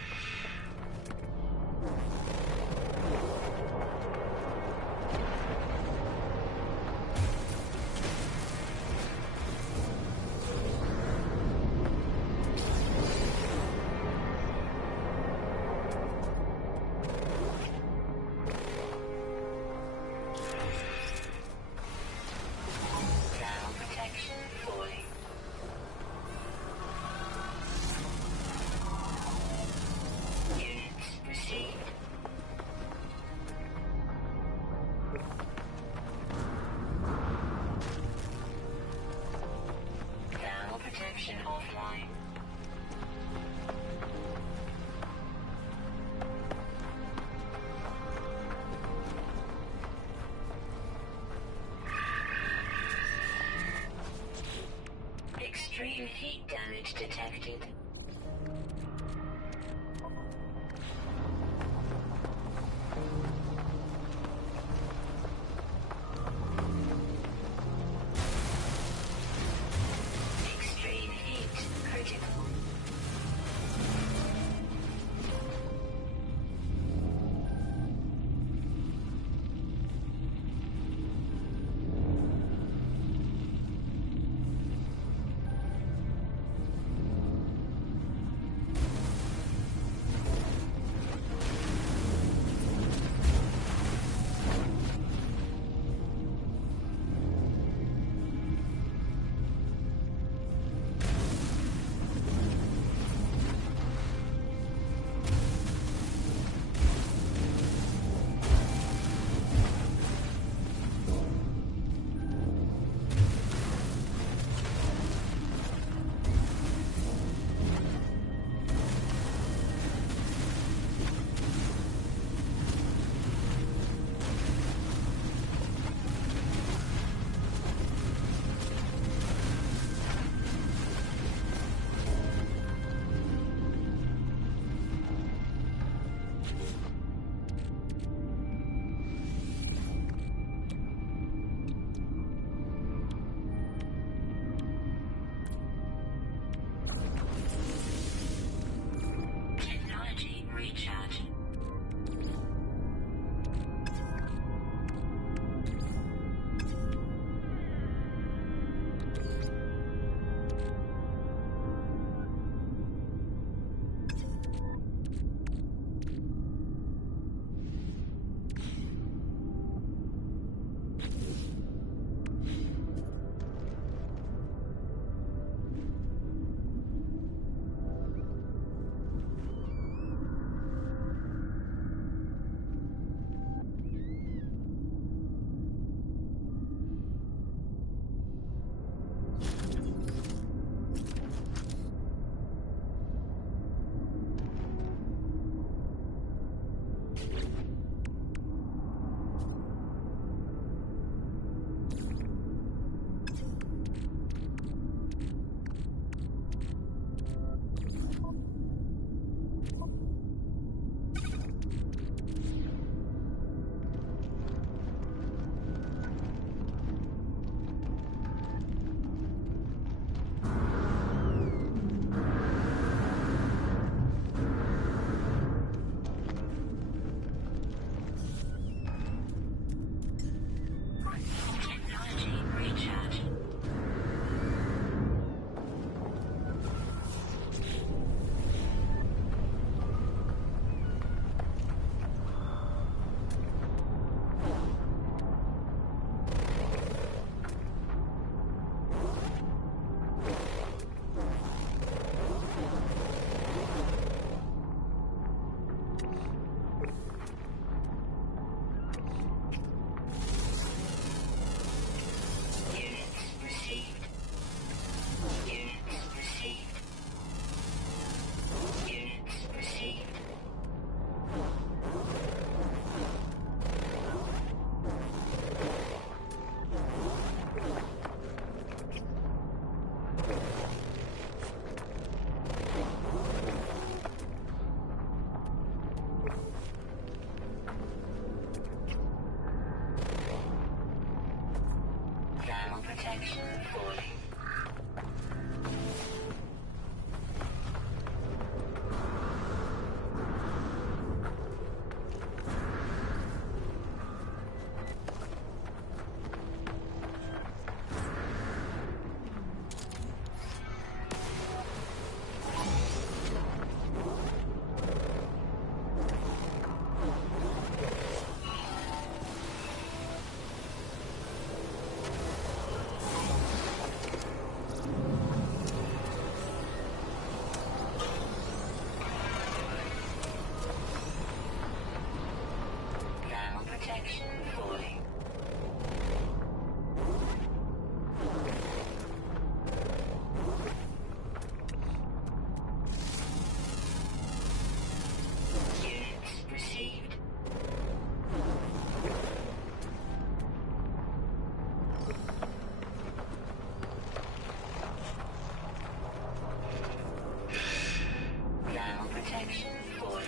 protection falling.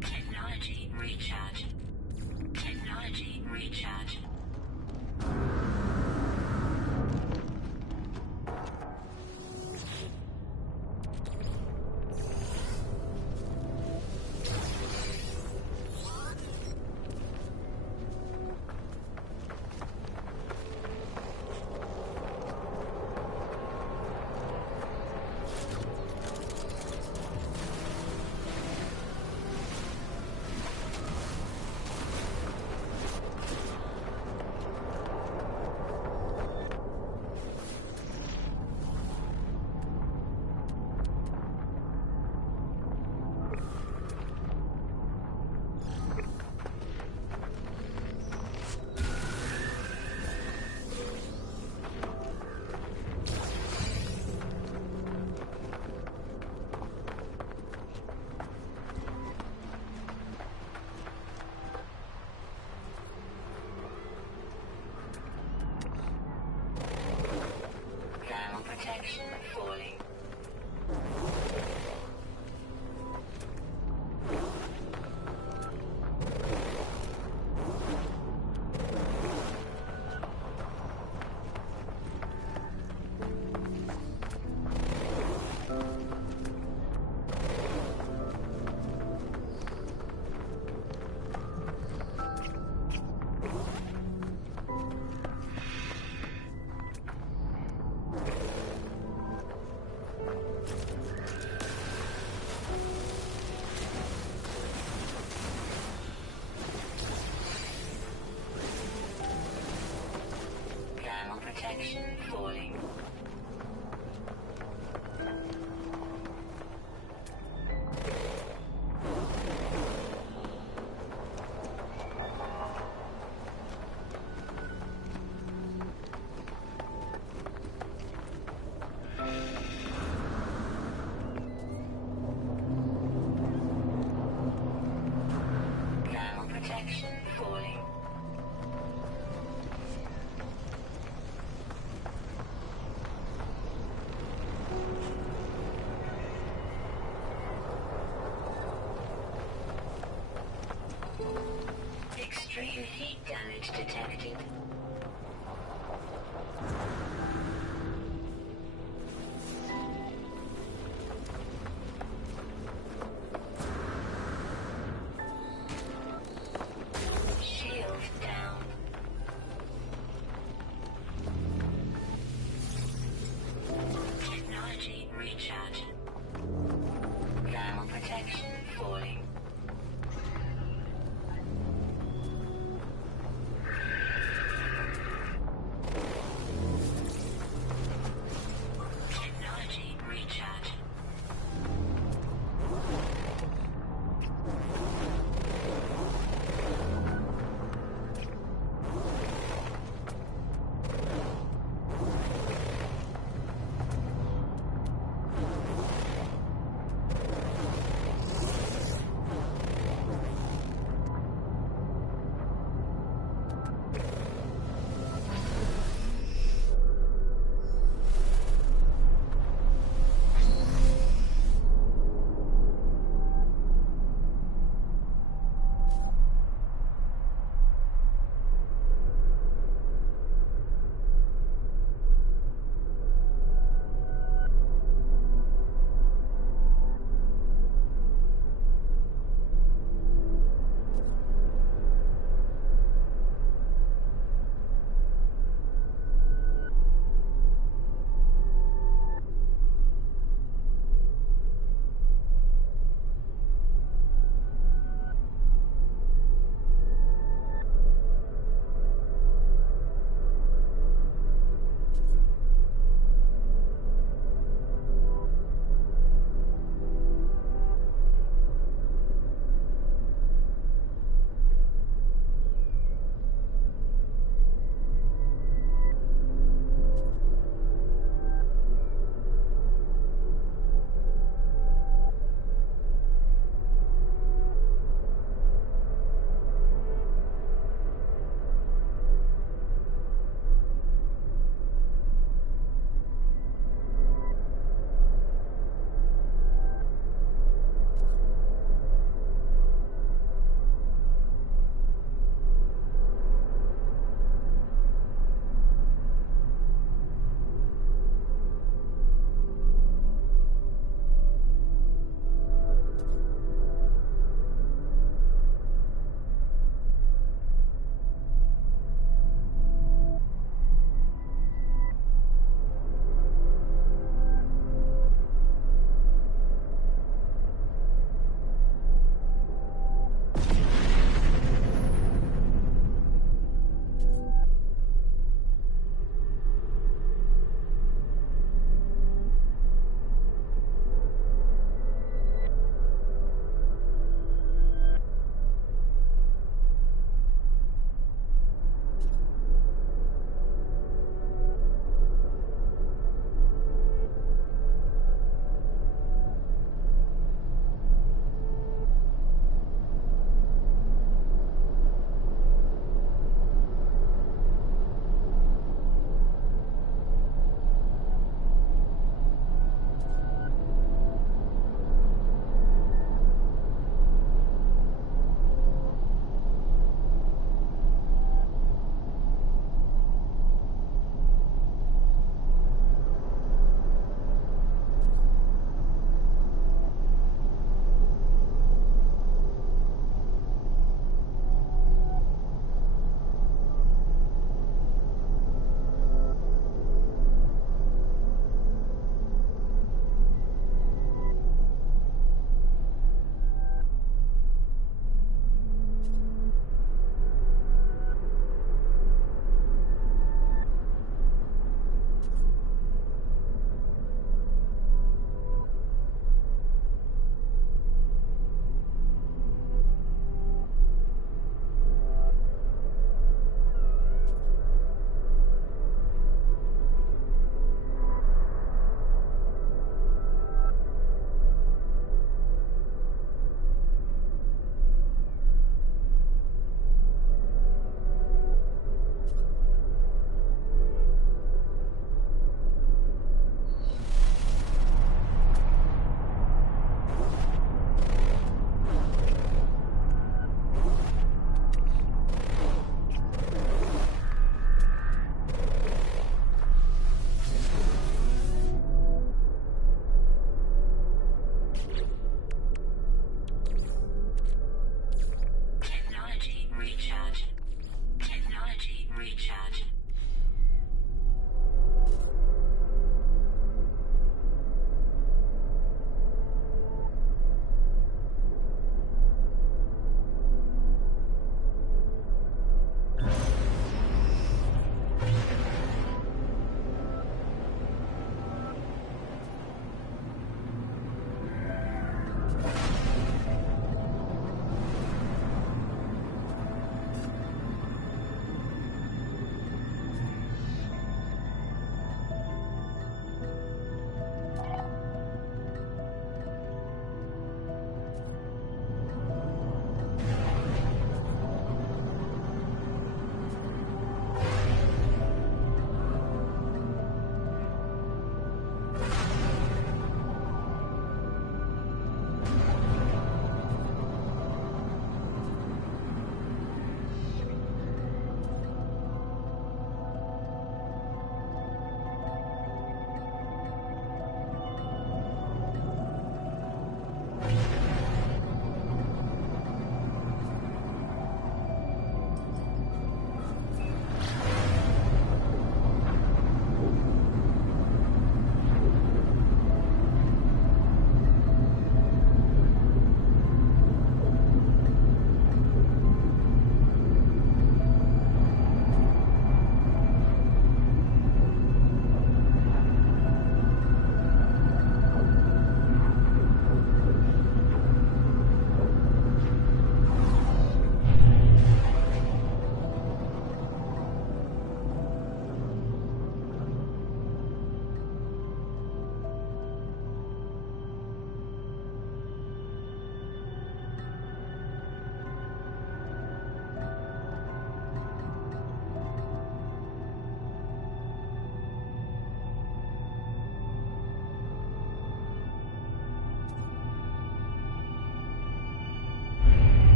Technology recharge. Technology recharge. Thermal protection falling. Thermal protection falling. Thermal protection falling. Extreme heat damage detected. Shield down. Technology recharge. Thermal protection falling.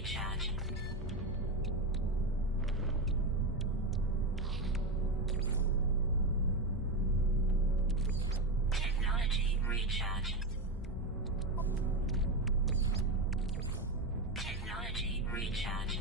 recharge. Technology recharge. Technology recharge.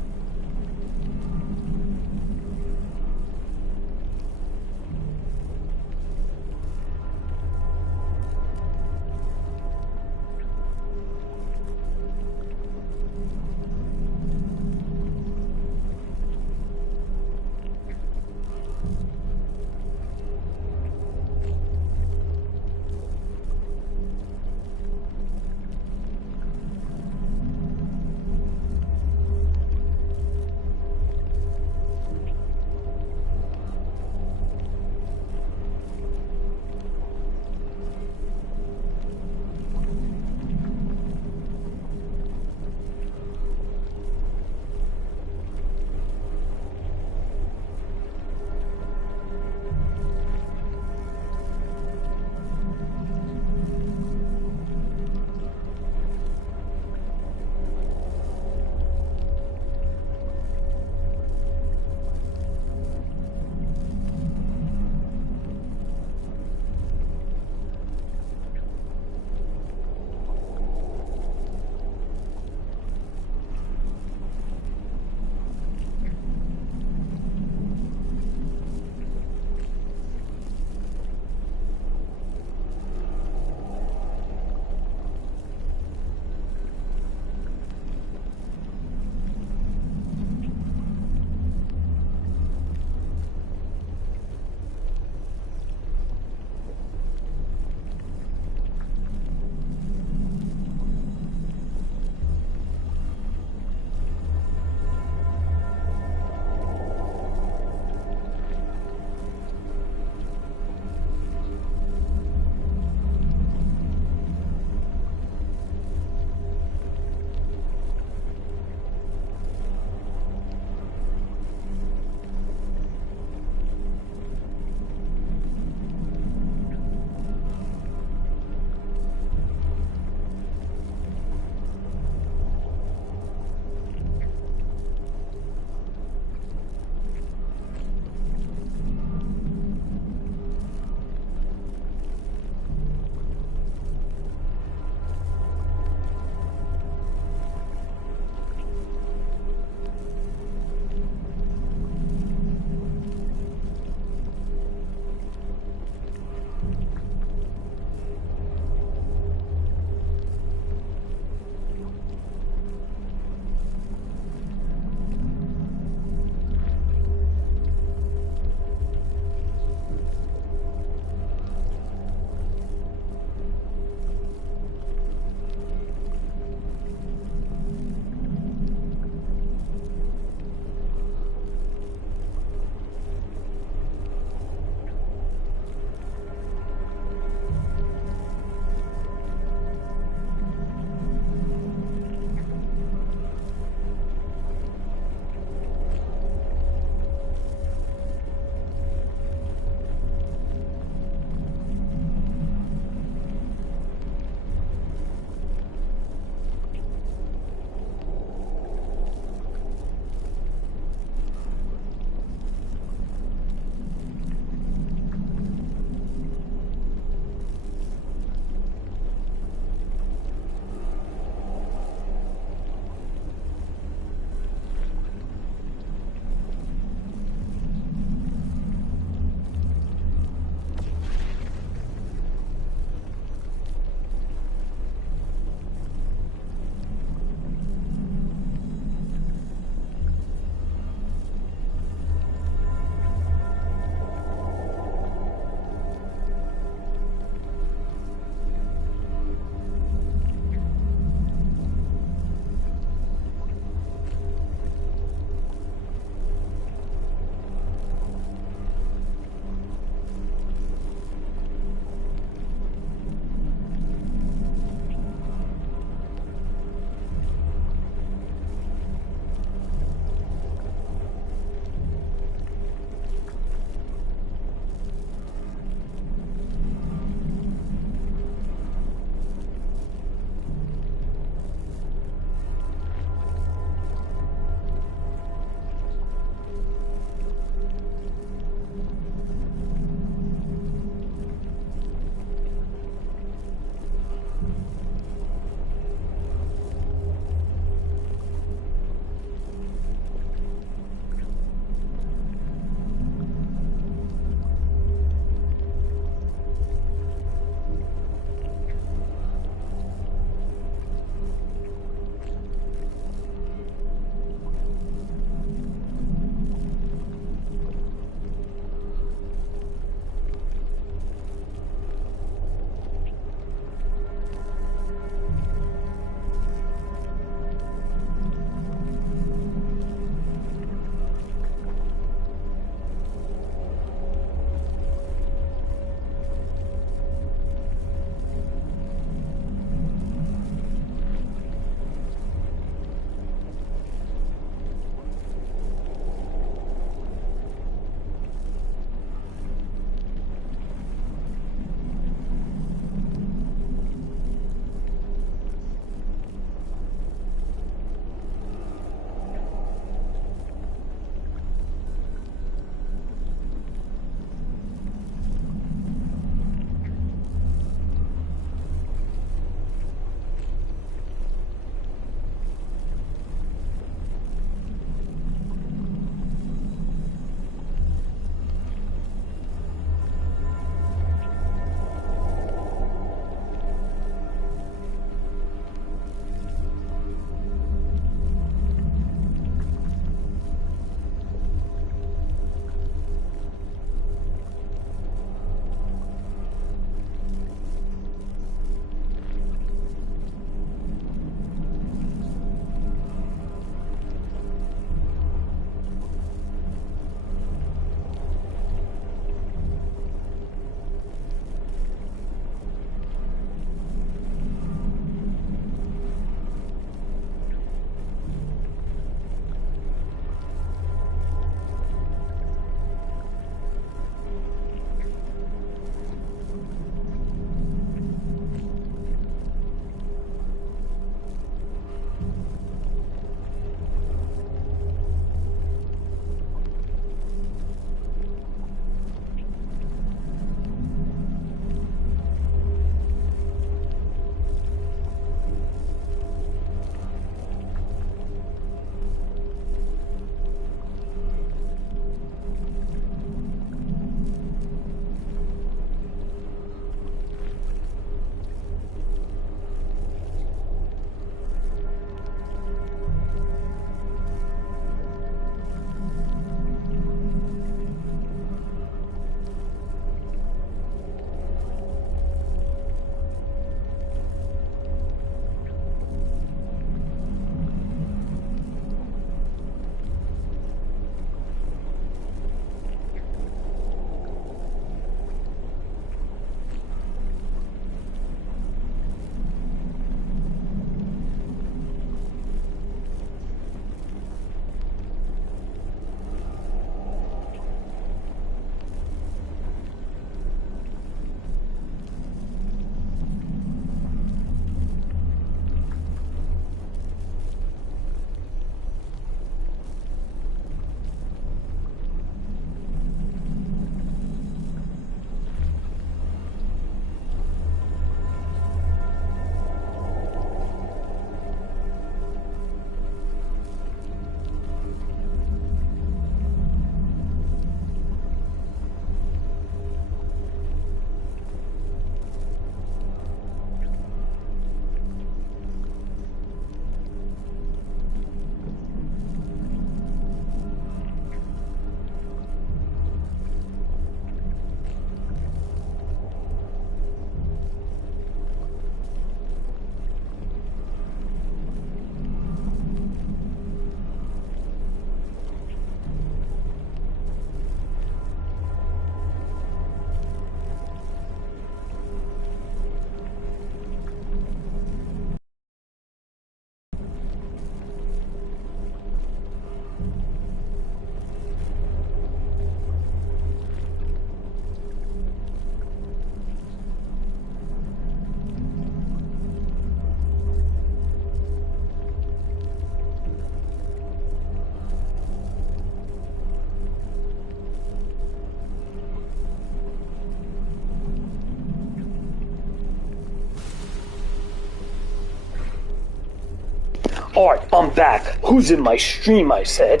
Alright, I'm back. Who's in my stream, I said.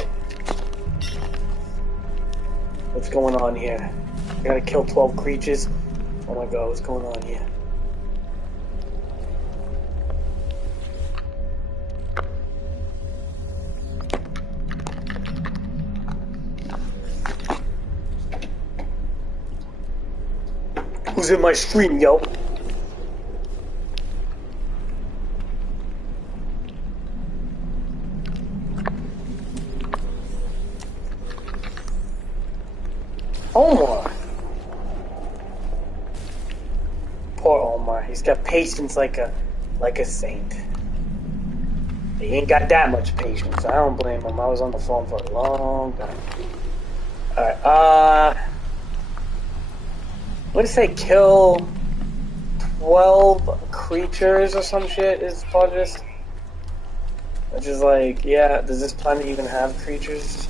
What's going on here? I gotta kill 12 creatures? Oh my god, what's going on here? Who's in my stream, yo? Omar. Poor Omar. He's got patience like a saint. He ain't got that much patience. I don't blame him. I was on the phone for a long time. Alright, what did it say? Kill 12 creatures or some shit is part of this? Which is like, yeah, does this planet even have creatures?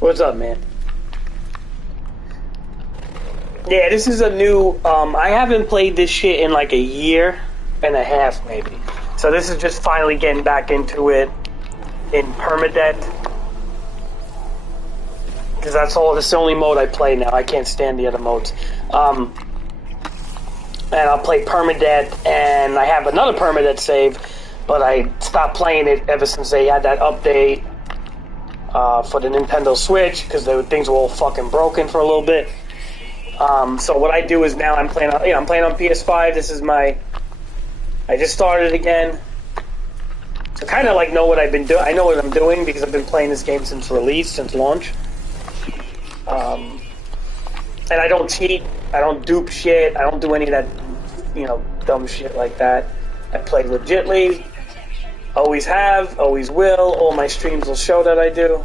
What's up, man? Yeah, this is a new, I haven't played this shit in like a year and a half, maybe. So this is just finally getting back into it in Permadeath. Because that's the only mode I play now. I can't stand the other modes. And I'll play Permadeath, and I have another Permadeath save, but I stopped playing it ever since they had that update for the Nintendo Switch, because things were all fucking broken for a little bit. So what I do is now I'm playing on PS5. This is I just started again. So kind of like know what I've been doing. I know what I'm doing because I've been playing this game since release, since launch. And I don't cheat. I don't dupe shit. I don't do any of that, dumb shit like that. I play legitly. Always have, always will. All my streams will show that I do.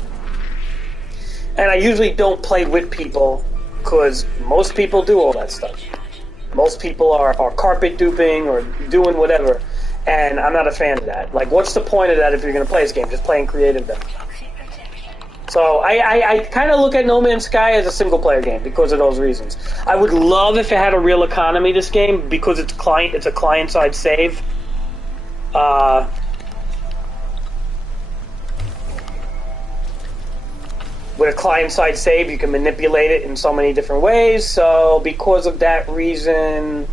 And I usually don't play with people because most people do all that stuff. Most people are carpet duping or doing whatever. And I'm not a fan of that. Like, what's the point of that if you're going to play this game? Just playing creative then. So I kind of look at No Man's Sky as a single-player game because of those reasons. I would love if it had a real economy, this game, because it's a client-side save. With a client-side save, you can manipulate it in so many different ways. So because of that reason,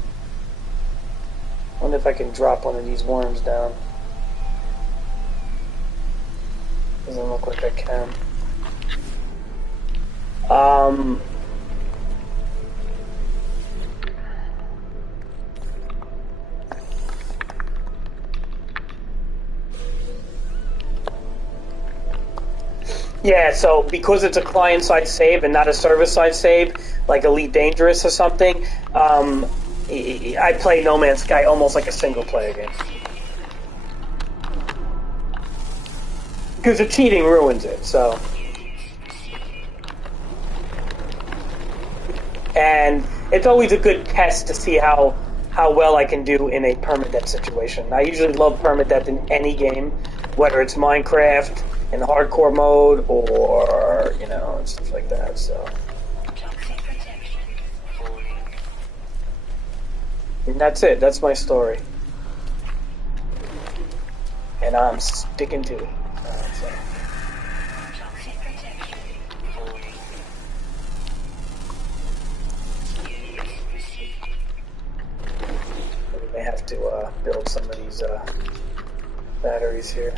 I wonder if I can drop one of these worms down. Doesn't look like I can. Yeah, so because it's a client-side save and not a server-side save, like Elite Dangerous or something, I play No Man's Sky almost like a single-player game. Because the cheating ruins it, so... And it's always a good test to see how well I can do in a permadeath situation. I usually love permadeath in any game, whether it's Minecraft in hardcore mode or, and stuff like that, so. And that's it. That's my story. And I'm sticking to it. So. We may have to build some of these batteries here.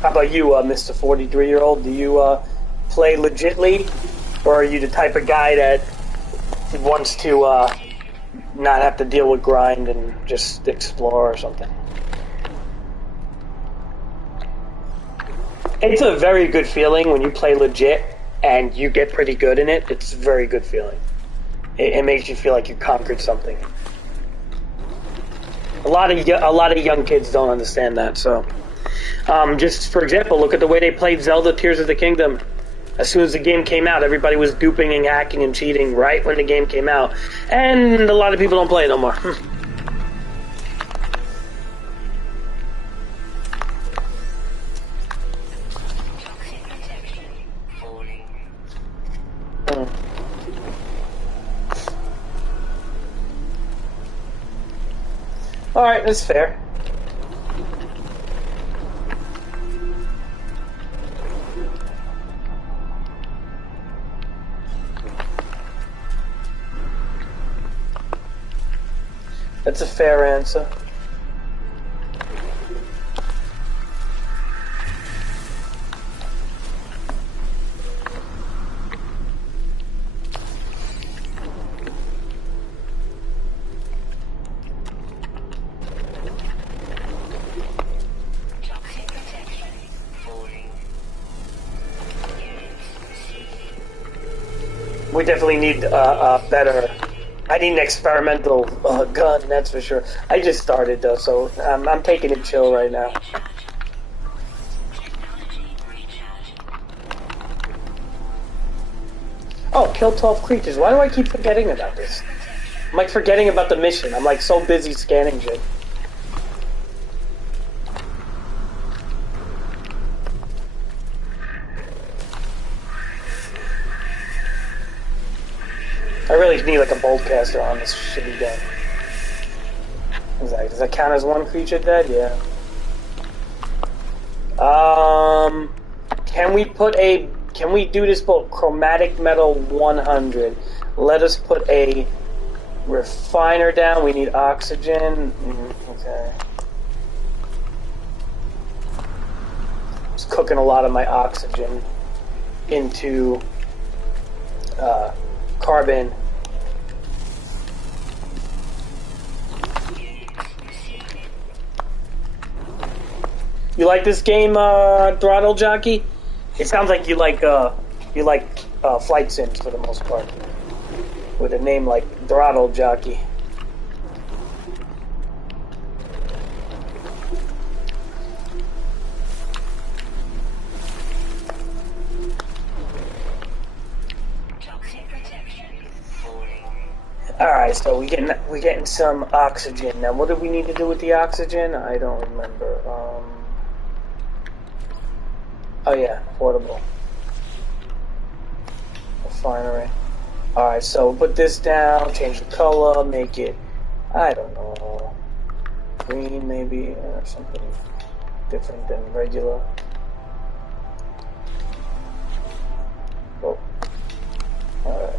How about you, Mr. 43-year-old? Do you play legitly, or are you the type of guy that wants to not have to deal with grind and just explore or something? It's a very good feeling when you play legit and you get pretty good in it. It's a very good feeling. It makes you feel like you conquered something. A lot of young kids don't understand that, so Just for example, look at the way they played Zelda Tears of the Kingdom. As soon as the game came out, everybody was duping and hacking and cheating right when the game came out. And a lot of people don't play it no more. Alright, that's fair. That's a fair answer. We definitely need a better... I need an experimental gun, that's for sure. I just started though, so I'm taking it chill right now. Oh, kill 12 creatures. Why do I keep forgetting about this? I'm like forgetting about the mission. I'm like so busy scanning shit. I really need like a bolt caster on this shitty gun. Does that count as one creature dead? Yeah. Can we do this bolt? Chromatic metal 100. Let us put a refiner down. We need oxygen. Okay. Just cooking a lot of my oxygen into carbon. You like this game, Throttle Jockey? It sounds like you like flight sims for the most part, with a name like Throttle Jockey. Alright, so we're getting some oxygen. Now, what do we need to do with the oxygen? I don't remember. Oh yeah, portable. Refinery. Alright, so put this down, change the color, make it, I don't know, green maybe, or something different than regular. Oh, alright.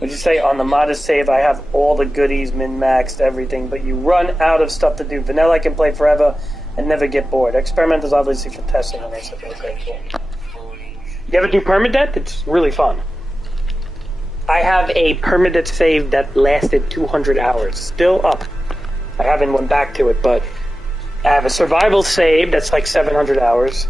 Would you say on the modest save I have all the goodies, min-maxed, everything, but you run out of stuff to do. Vanilla I can play forever and never get bored. Experiment is obviously for testing, and I said, okay, cool. You ever do permadeath? It's really fun. I have a permadeath save that lasted 200 hours. Still up. I haven't went back to it, but I have a survival save that's like 700 hours.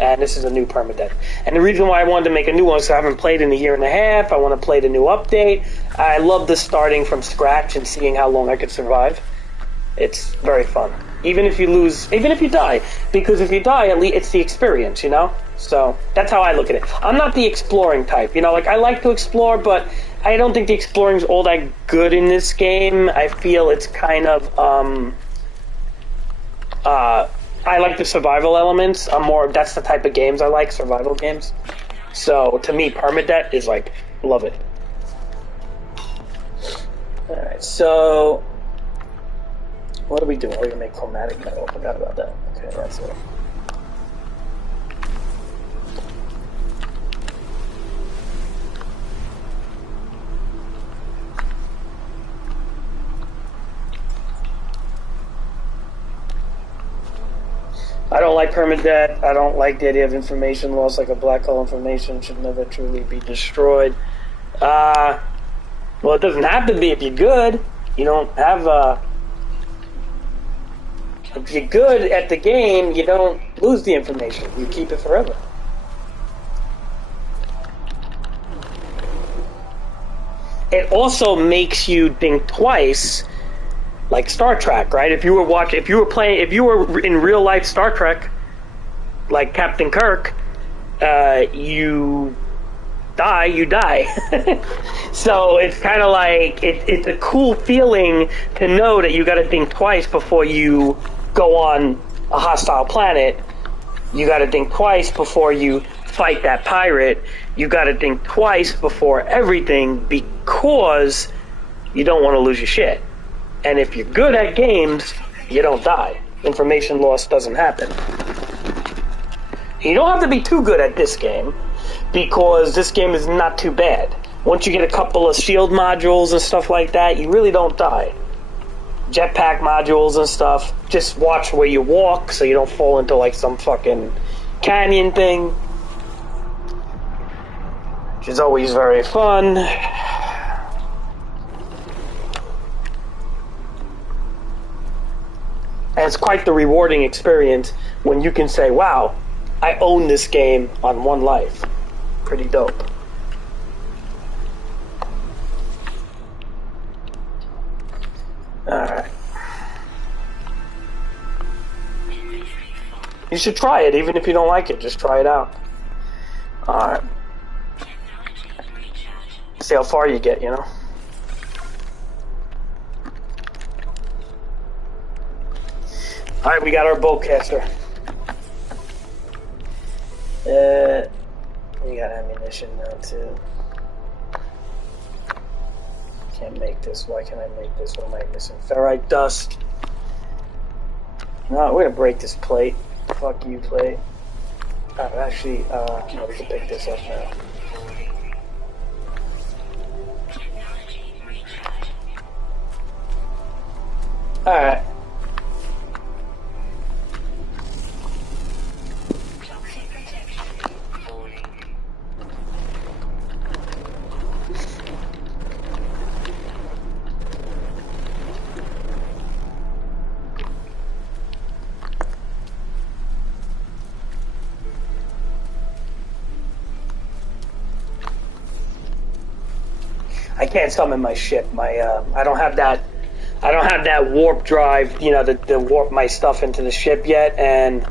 And this is a new permadeath. And the reason why I wanted to make a new one is I haven't played in a year and a half. I want to play the new update. I love the starting from scratch and seeing how long I could survive. It's very fun. Even if you lose, even if you die. Because if you die, at least it's the experience, you know? So that's how I look at it. I'm not the exploring type. You know, like I like to explore, but I don't think the exploring's all that good in this game. I feel it's kind of, I like the survival elements. That's the type of games I like, survival games. So, to me, permadeath is like, love it. Alright, so, what are we doing? We're gonna make chromatic metal. I forgot about that. Okay, that's it. I don't like permadeath. I don't like the idea of information loss, like a black hole. Information should never truly be destroyed. Well, it doesn't have to be if you're good. You don't have if you're good at the game, you don't lose the information. You keep it forever. It also makes you think twice, like Star Trek, right? If you were in real life Star Trek, like Captain Kirk, you die. So it's kind of like it's a cool feeling to know that you got to think twice before you go on a hostile planet. You got to think twice before you fight that pirate. You got to think twice before everything because you don't want to lose your shit. And if you're good at games, you don't die. Information loss doesn't happen. You don't have to be too good at this game because this game is not too bad. Once you get a couple of shield modules and stuff like that, you really don't die. Jetpack modules and stuff. Just watch where you walk so you don't fall into like some fucking canyon thing. Which is always very fun. And it's quite the rewarding experience when you can say, wow, I own this game on one life. Pretty dope. Alright. You should try it, even if you don't like it. Just try it out. Alright. See how far you get, you know? Alright, we got our bowcaster. We got ammunition now, too. Can't make this. Why can't I make this? What am I missing? Ferrite dust. No, we're gonna break this plate. Fuck you, plate. Actually, no, we can pick this up now. Alright. I can't summon my ship. I don't have that warp drive, you know, to warp my stuff into the ship yet, and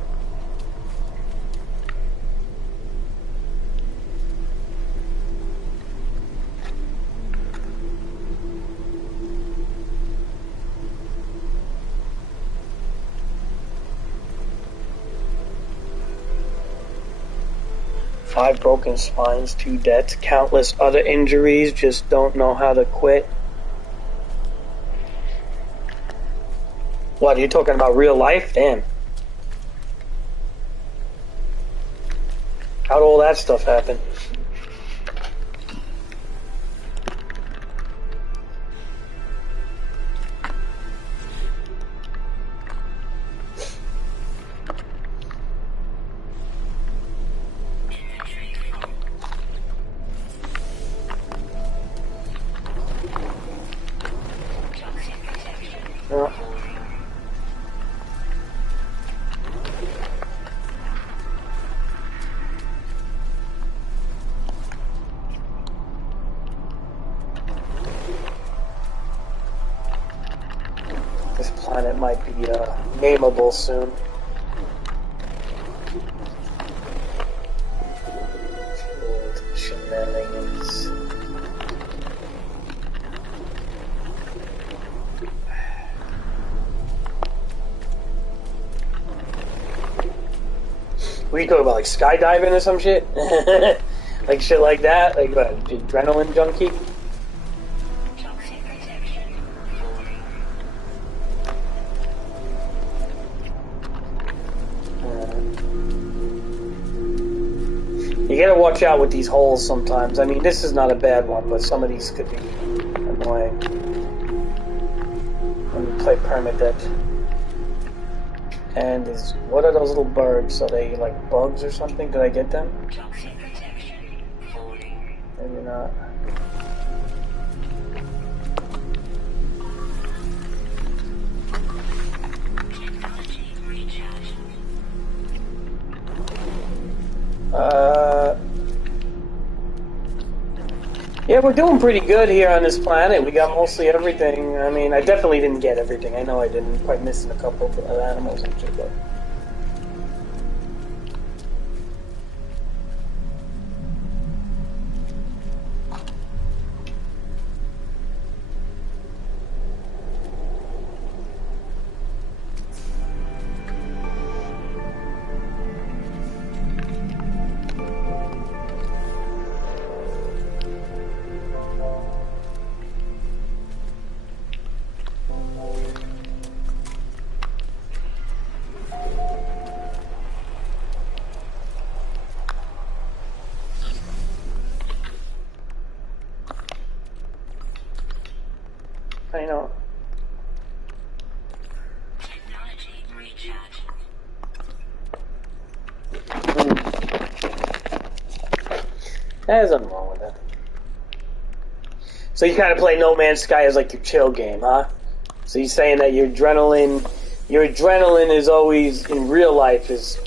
five broken spines, 2 deaths, countless other injuries, just don't know how to quit. What, are you talking about real life? Damn. How'd all that stuff happen? This planet might be nameable soon. Shenanigans. What are you talking about, like skydiving or some shit? Like shit like that? Like what, adrenaline junkie? You gotta watch out with these holes sometimes. I mean, this is not a bad one, but some of these could be annoying when you play Permadeath. And what are those little birds? Are they like bugs or something? Did I get them? Maybe not. Yeah, we're doing pretty good here on this planet. We got mostly everything. I mean, I definitely didn't get everything. I know I didn't. Quite missing a couple of animals and shit, but... I know. Technology recharging. There's nothing wrong with that. So you kind of play No Man's Sky as like your chill game, huh? So you're saying that your adrenaline is always, in real life, is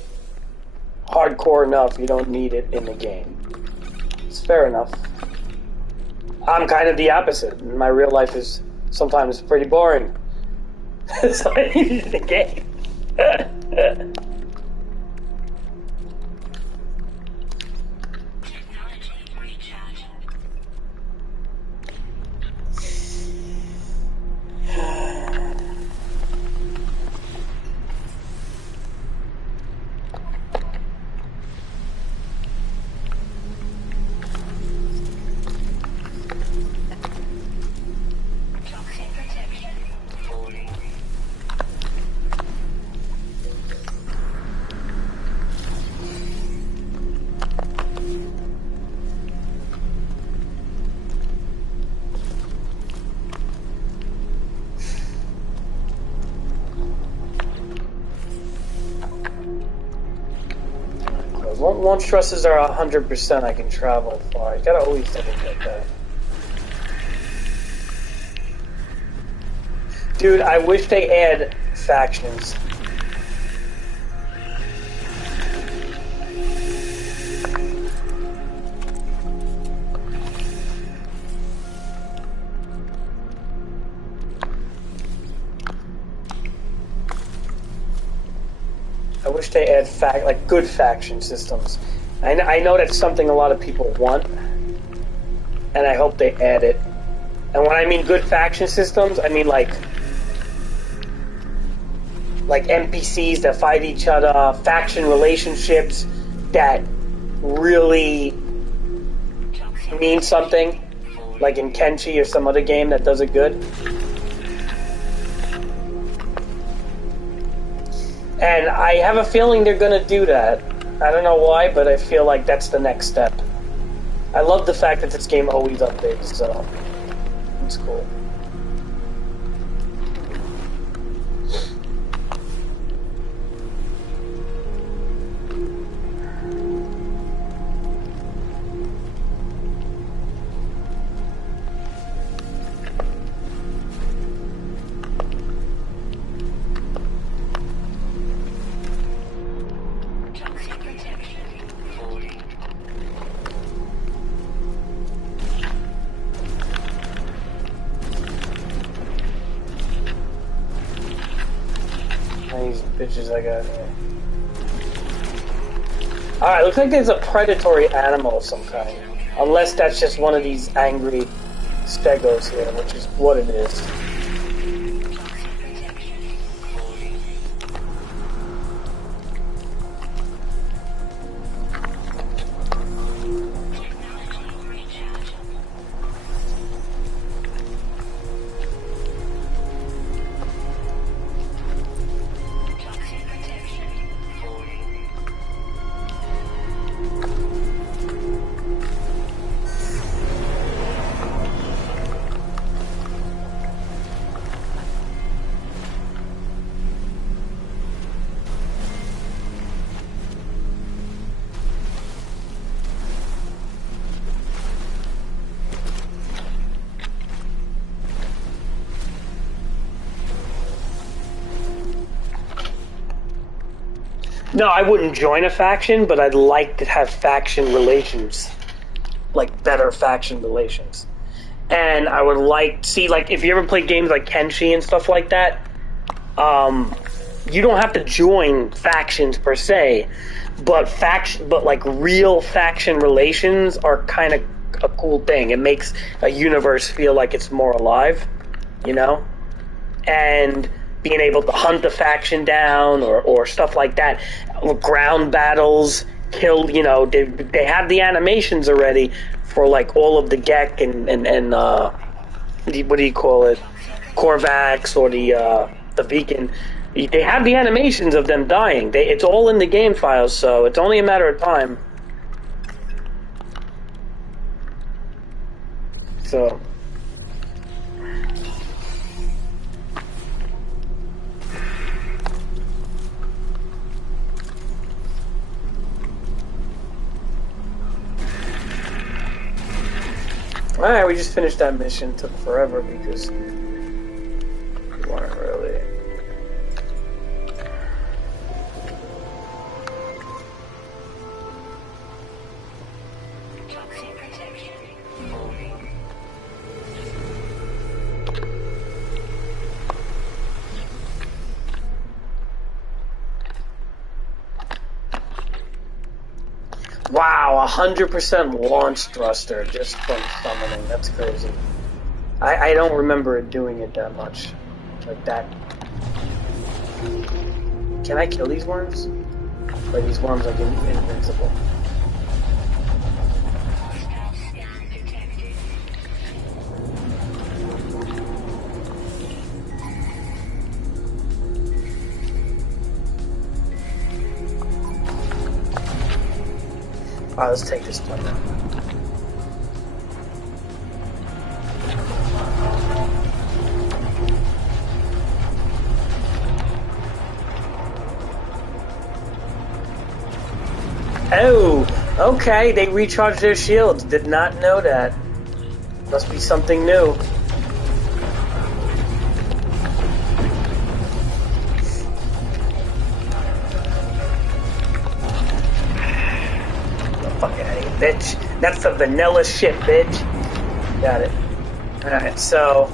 hardcore enough, you don't need it in the game. It's fair enough. I'm kind of the opposite. My real life is sometimes pretty boring. So I need it in the game. Technology recharging. Toxic protection. Falling. Once stresses are 100%, I can travel far. You gotta always think like that. Dude, I wish they add factions. I wish they add like good faction systems. I know that's something a lot of people want, and I hope they add it. And when I mean good faction systems, I mean like NPCs that fight each other, faction relationships that really mean something, like in Kenshi or some other game that does it good. And I have a feeling they're gonna do that. I don't know why, but I feel like that's the next step. I love the fact that this game always updates, so it's cool. Toxic protection. Falling. These bitches I got here. Alright, looks like there's a predatory animal of some kind. Unless that's just one of these angry stegos here, which is what it is. Toxic protection. Falling. Technology recharging. Toxic protection. Falling. No, I wouldn't join a faction, but I'd like to have faction relations. like better faction relations. And I would like see, like, if you ever play games like Kenshi and stuff like that, you don't have to join factions per se, but like real faction relations are kind of a cool thing. It makes a universe feel like it's more alive, you know? And being able to hunt the faction down or stuff like that, ground battles, kill, you know, they have the animations already for like all of the Gek and what do you call it, Korvax or the Beacon. They have the animations of them dying. It's all in the game files, so it's only a matter of time. So. Alright, we just finished that mission. It took forever because we weren't really... Toxic protection. Moving. Wow, 100% launch thruster just from summoning. That's crazy. I don't remember it doing it that much. Like that. Can I kill these worms? Or are these worms like invincible? Hostile scan detected. Alright, let's take this one now. Oh, okay, they recharged their shields. Did not know that. Must be something new. Fuck out of here, bitch. That's the vanilla shit, bitch. Got it. Alright, so...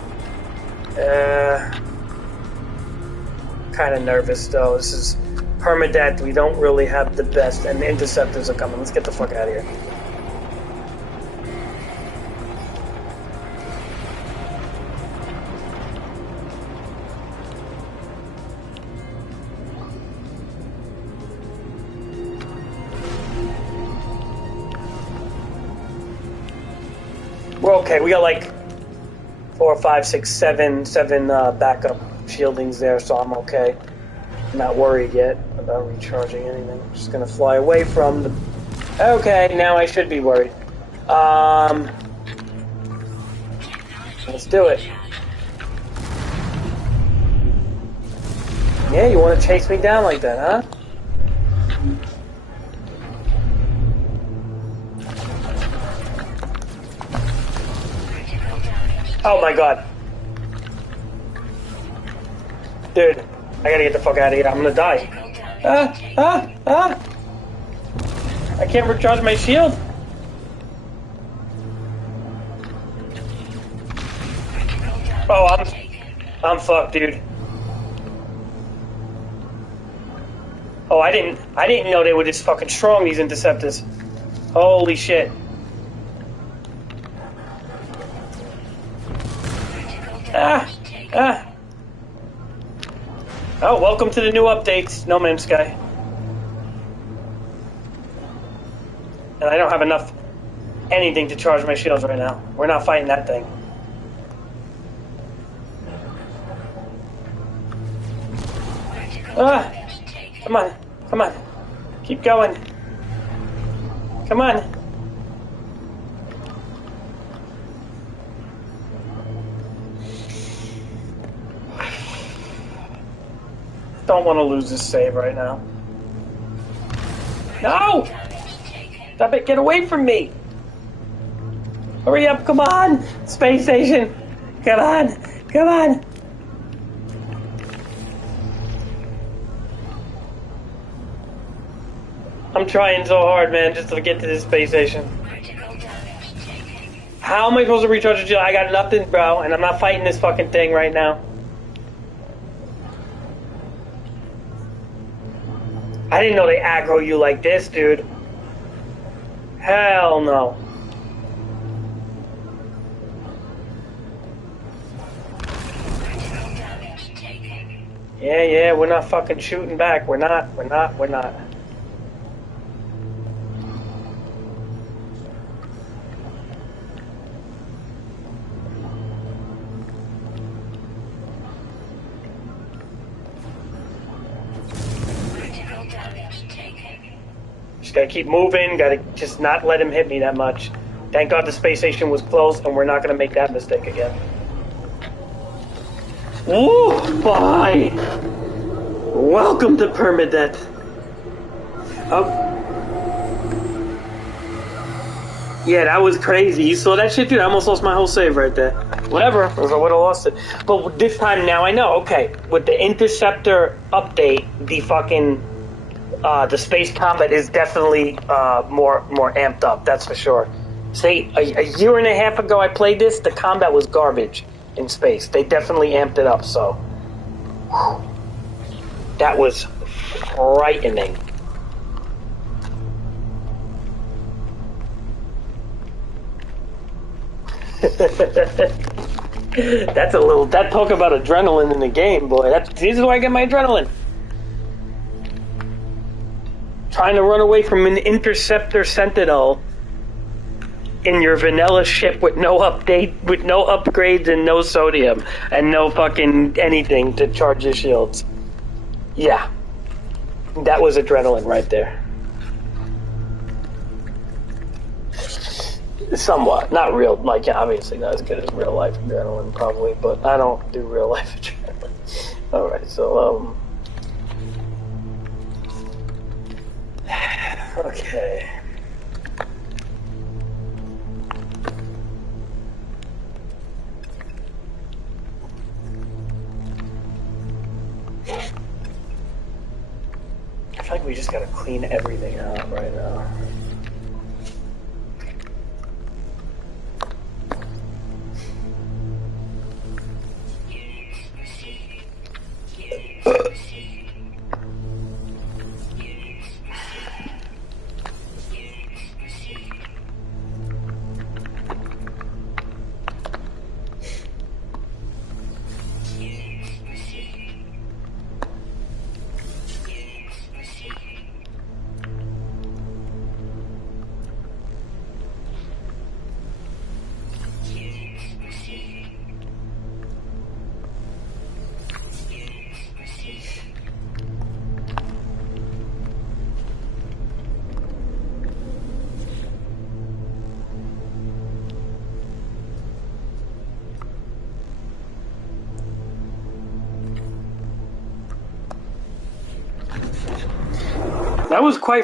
kind of nervous, though. This is permadeath. We don't really have the best, and the interceptors are coming. Let's get the fuck out of here. We're okay. We got like 4, 5, 6, 7 backup shieldings there, so I'm okay. I'm not worried yet about recharging anything. I'm just gonna fly away from the... Okay, now I should be worried. Let's do it. Yeah, you want to chase me down like that, huh? Oh my god. Dude, I gotta get the fuck out of here. I'm gonna die. I can't recharge my shield. Oh, I'm fucked, dude. Oh, I didn't know they were this fucking strong, these interceptors. Holy shit. Oh, welcome to the new updates, No Man's Sky. And I don't have enough anything to charge my shields right now. We're not fighting that thing. Come on, come on. Keep going. Come on. Don't want to lose this save right now. No! Stop it, get away from me! Hurry up, come on! Space station! Come on! Come on! I'm trying so hard, man, just to get to this space station. How am I supposed to recharge the shield? I got nothing, bro, and I'm not fighting this fucking thing right now. I didn't know they aggro you like this, dude. Hell no. Yeah, we're not fucking shooting back. We're not. Just gotta keep moving, gotta just not let him hit me that much. Thank God the space station was closed and we're not gonna make that mistake again. Ooh, fine! Welcome to Permadeath. Oh. Yeah, that was crazy. You saw that shit, dude? I almost lost my whole save right there. Whatever, I would have lost it. But this time now I know, okay, with the Interceptor update, the fucking the space combat is definitely more amped up, that's for sure. See, a year and a half ago I played this, the combat was garbage in space. They definitely amped it up, so whew, that was frightening. That's a little, that talk about adrenaline in the game, boy. This is where I get my adrenaline. Trying to run away from an Interceptor Sentinel in your vanilla ship with no update, with no upgrades and no sodium and no fucking anything to charge your shields. Yeah, that was adrenaline right there. Somewhat, not real, like obviously not as good as real life adrenaline probably, but I don't do real life adrenaline. All right, so okay. I feel like we just gotta clean everything out right now. That was quite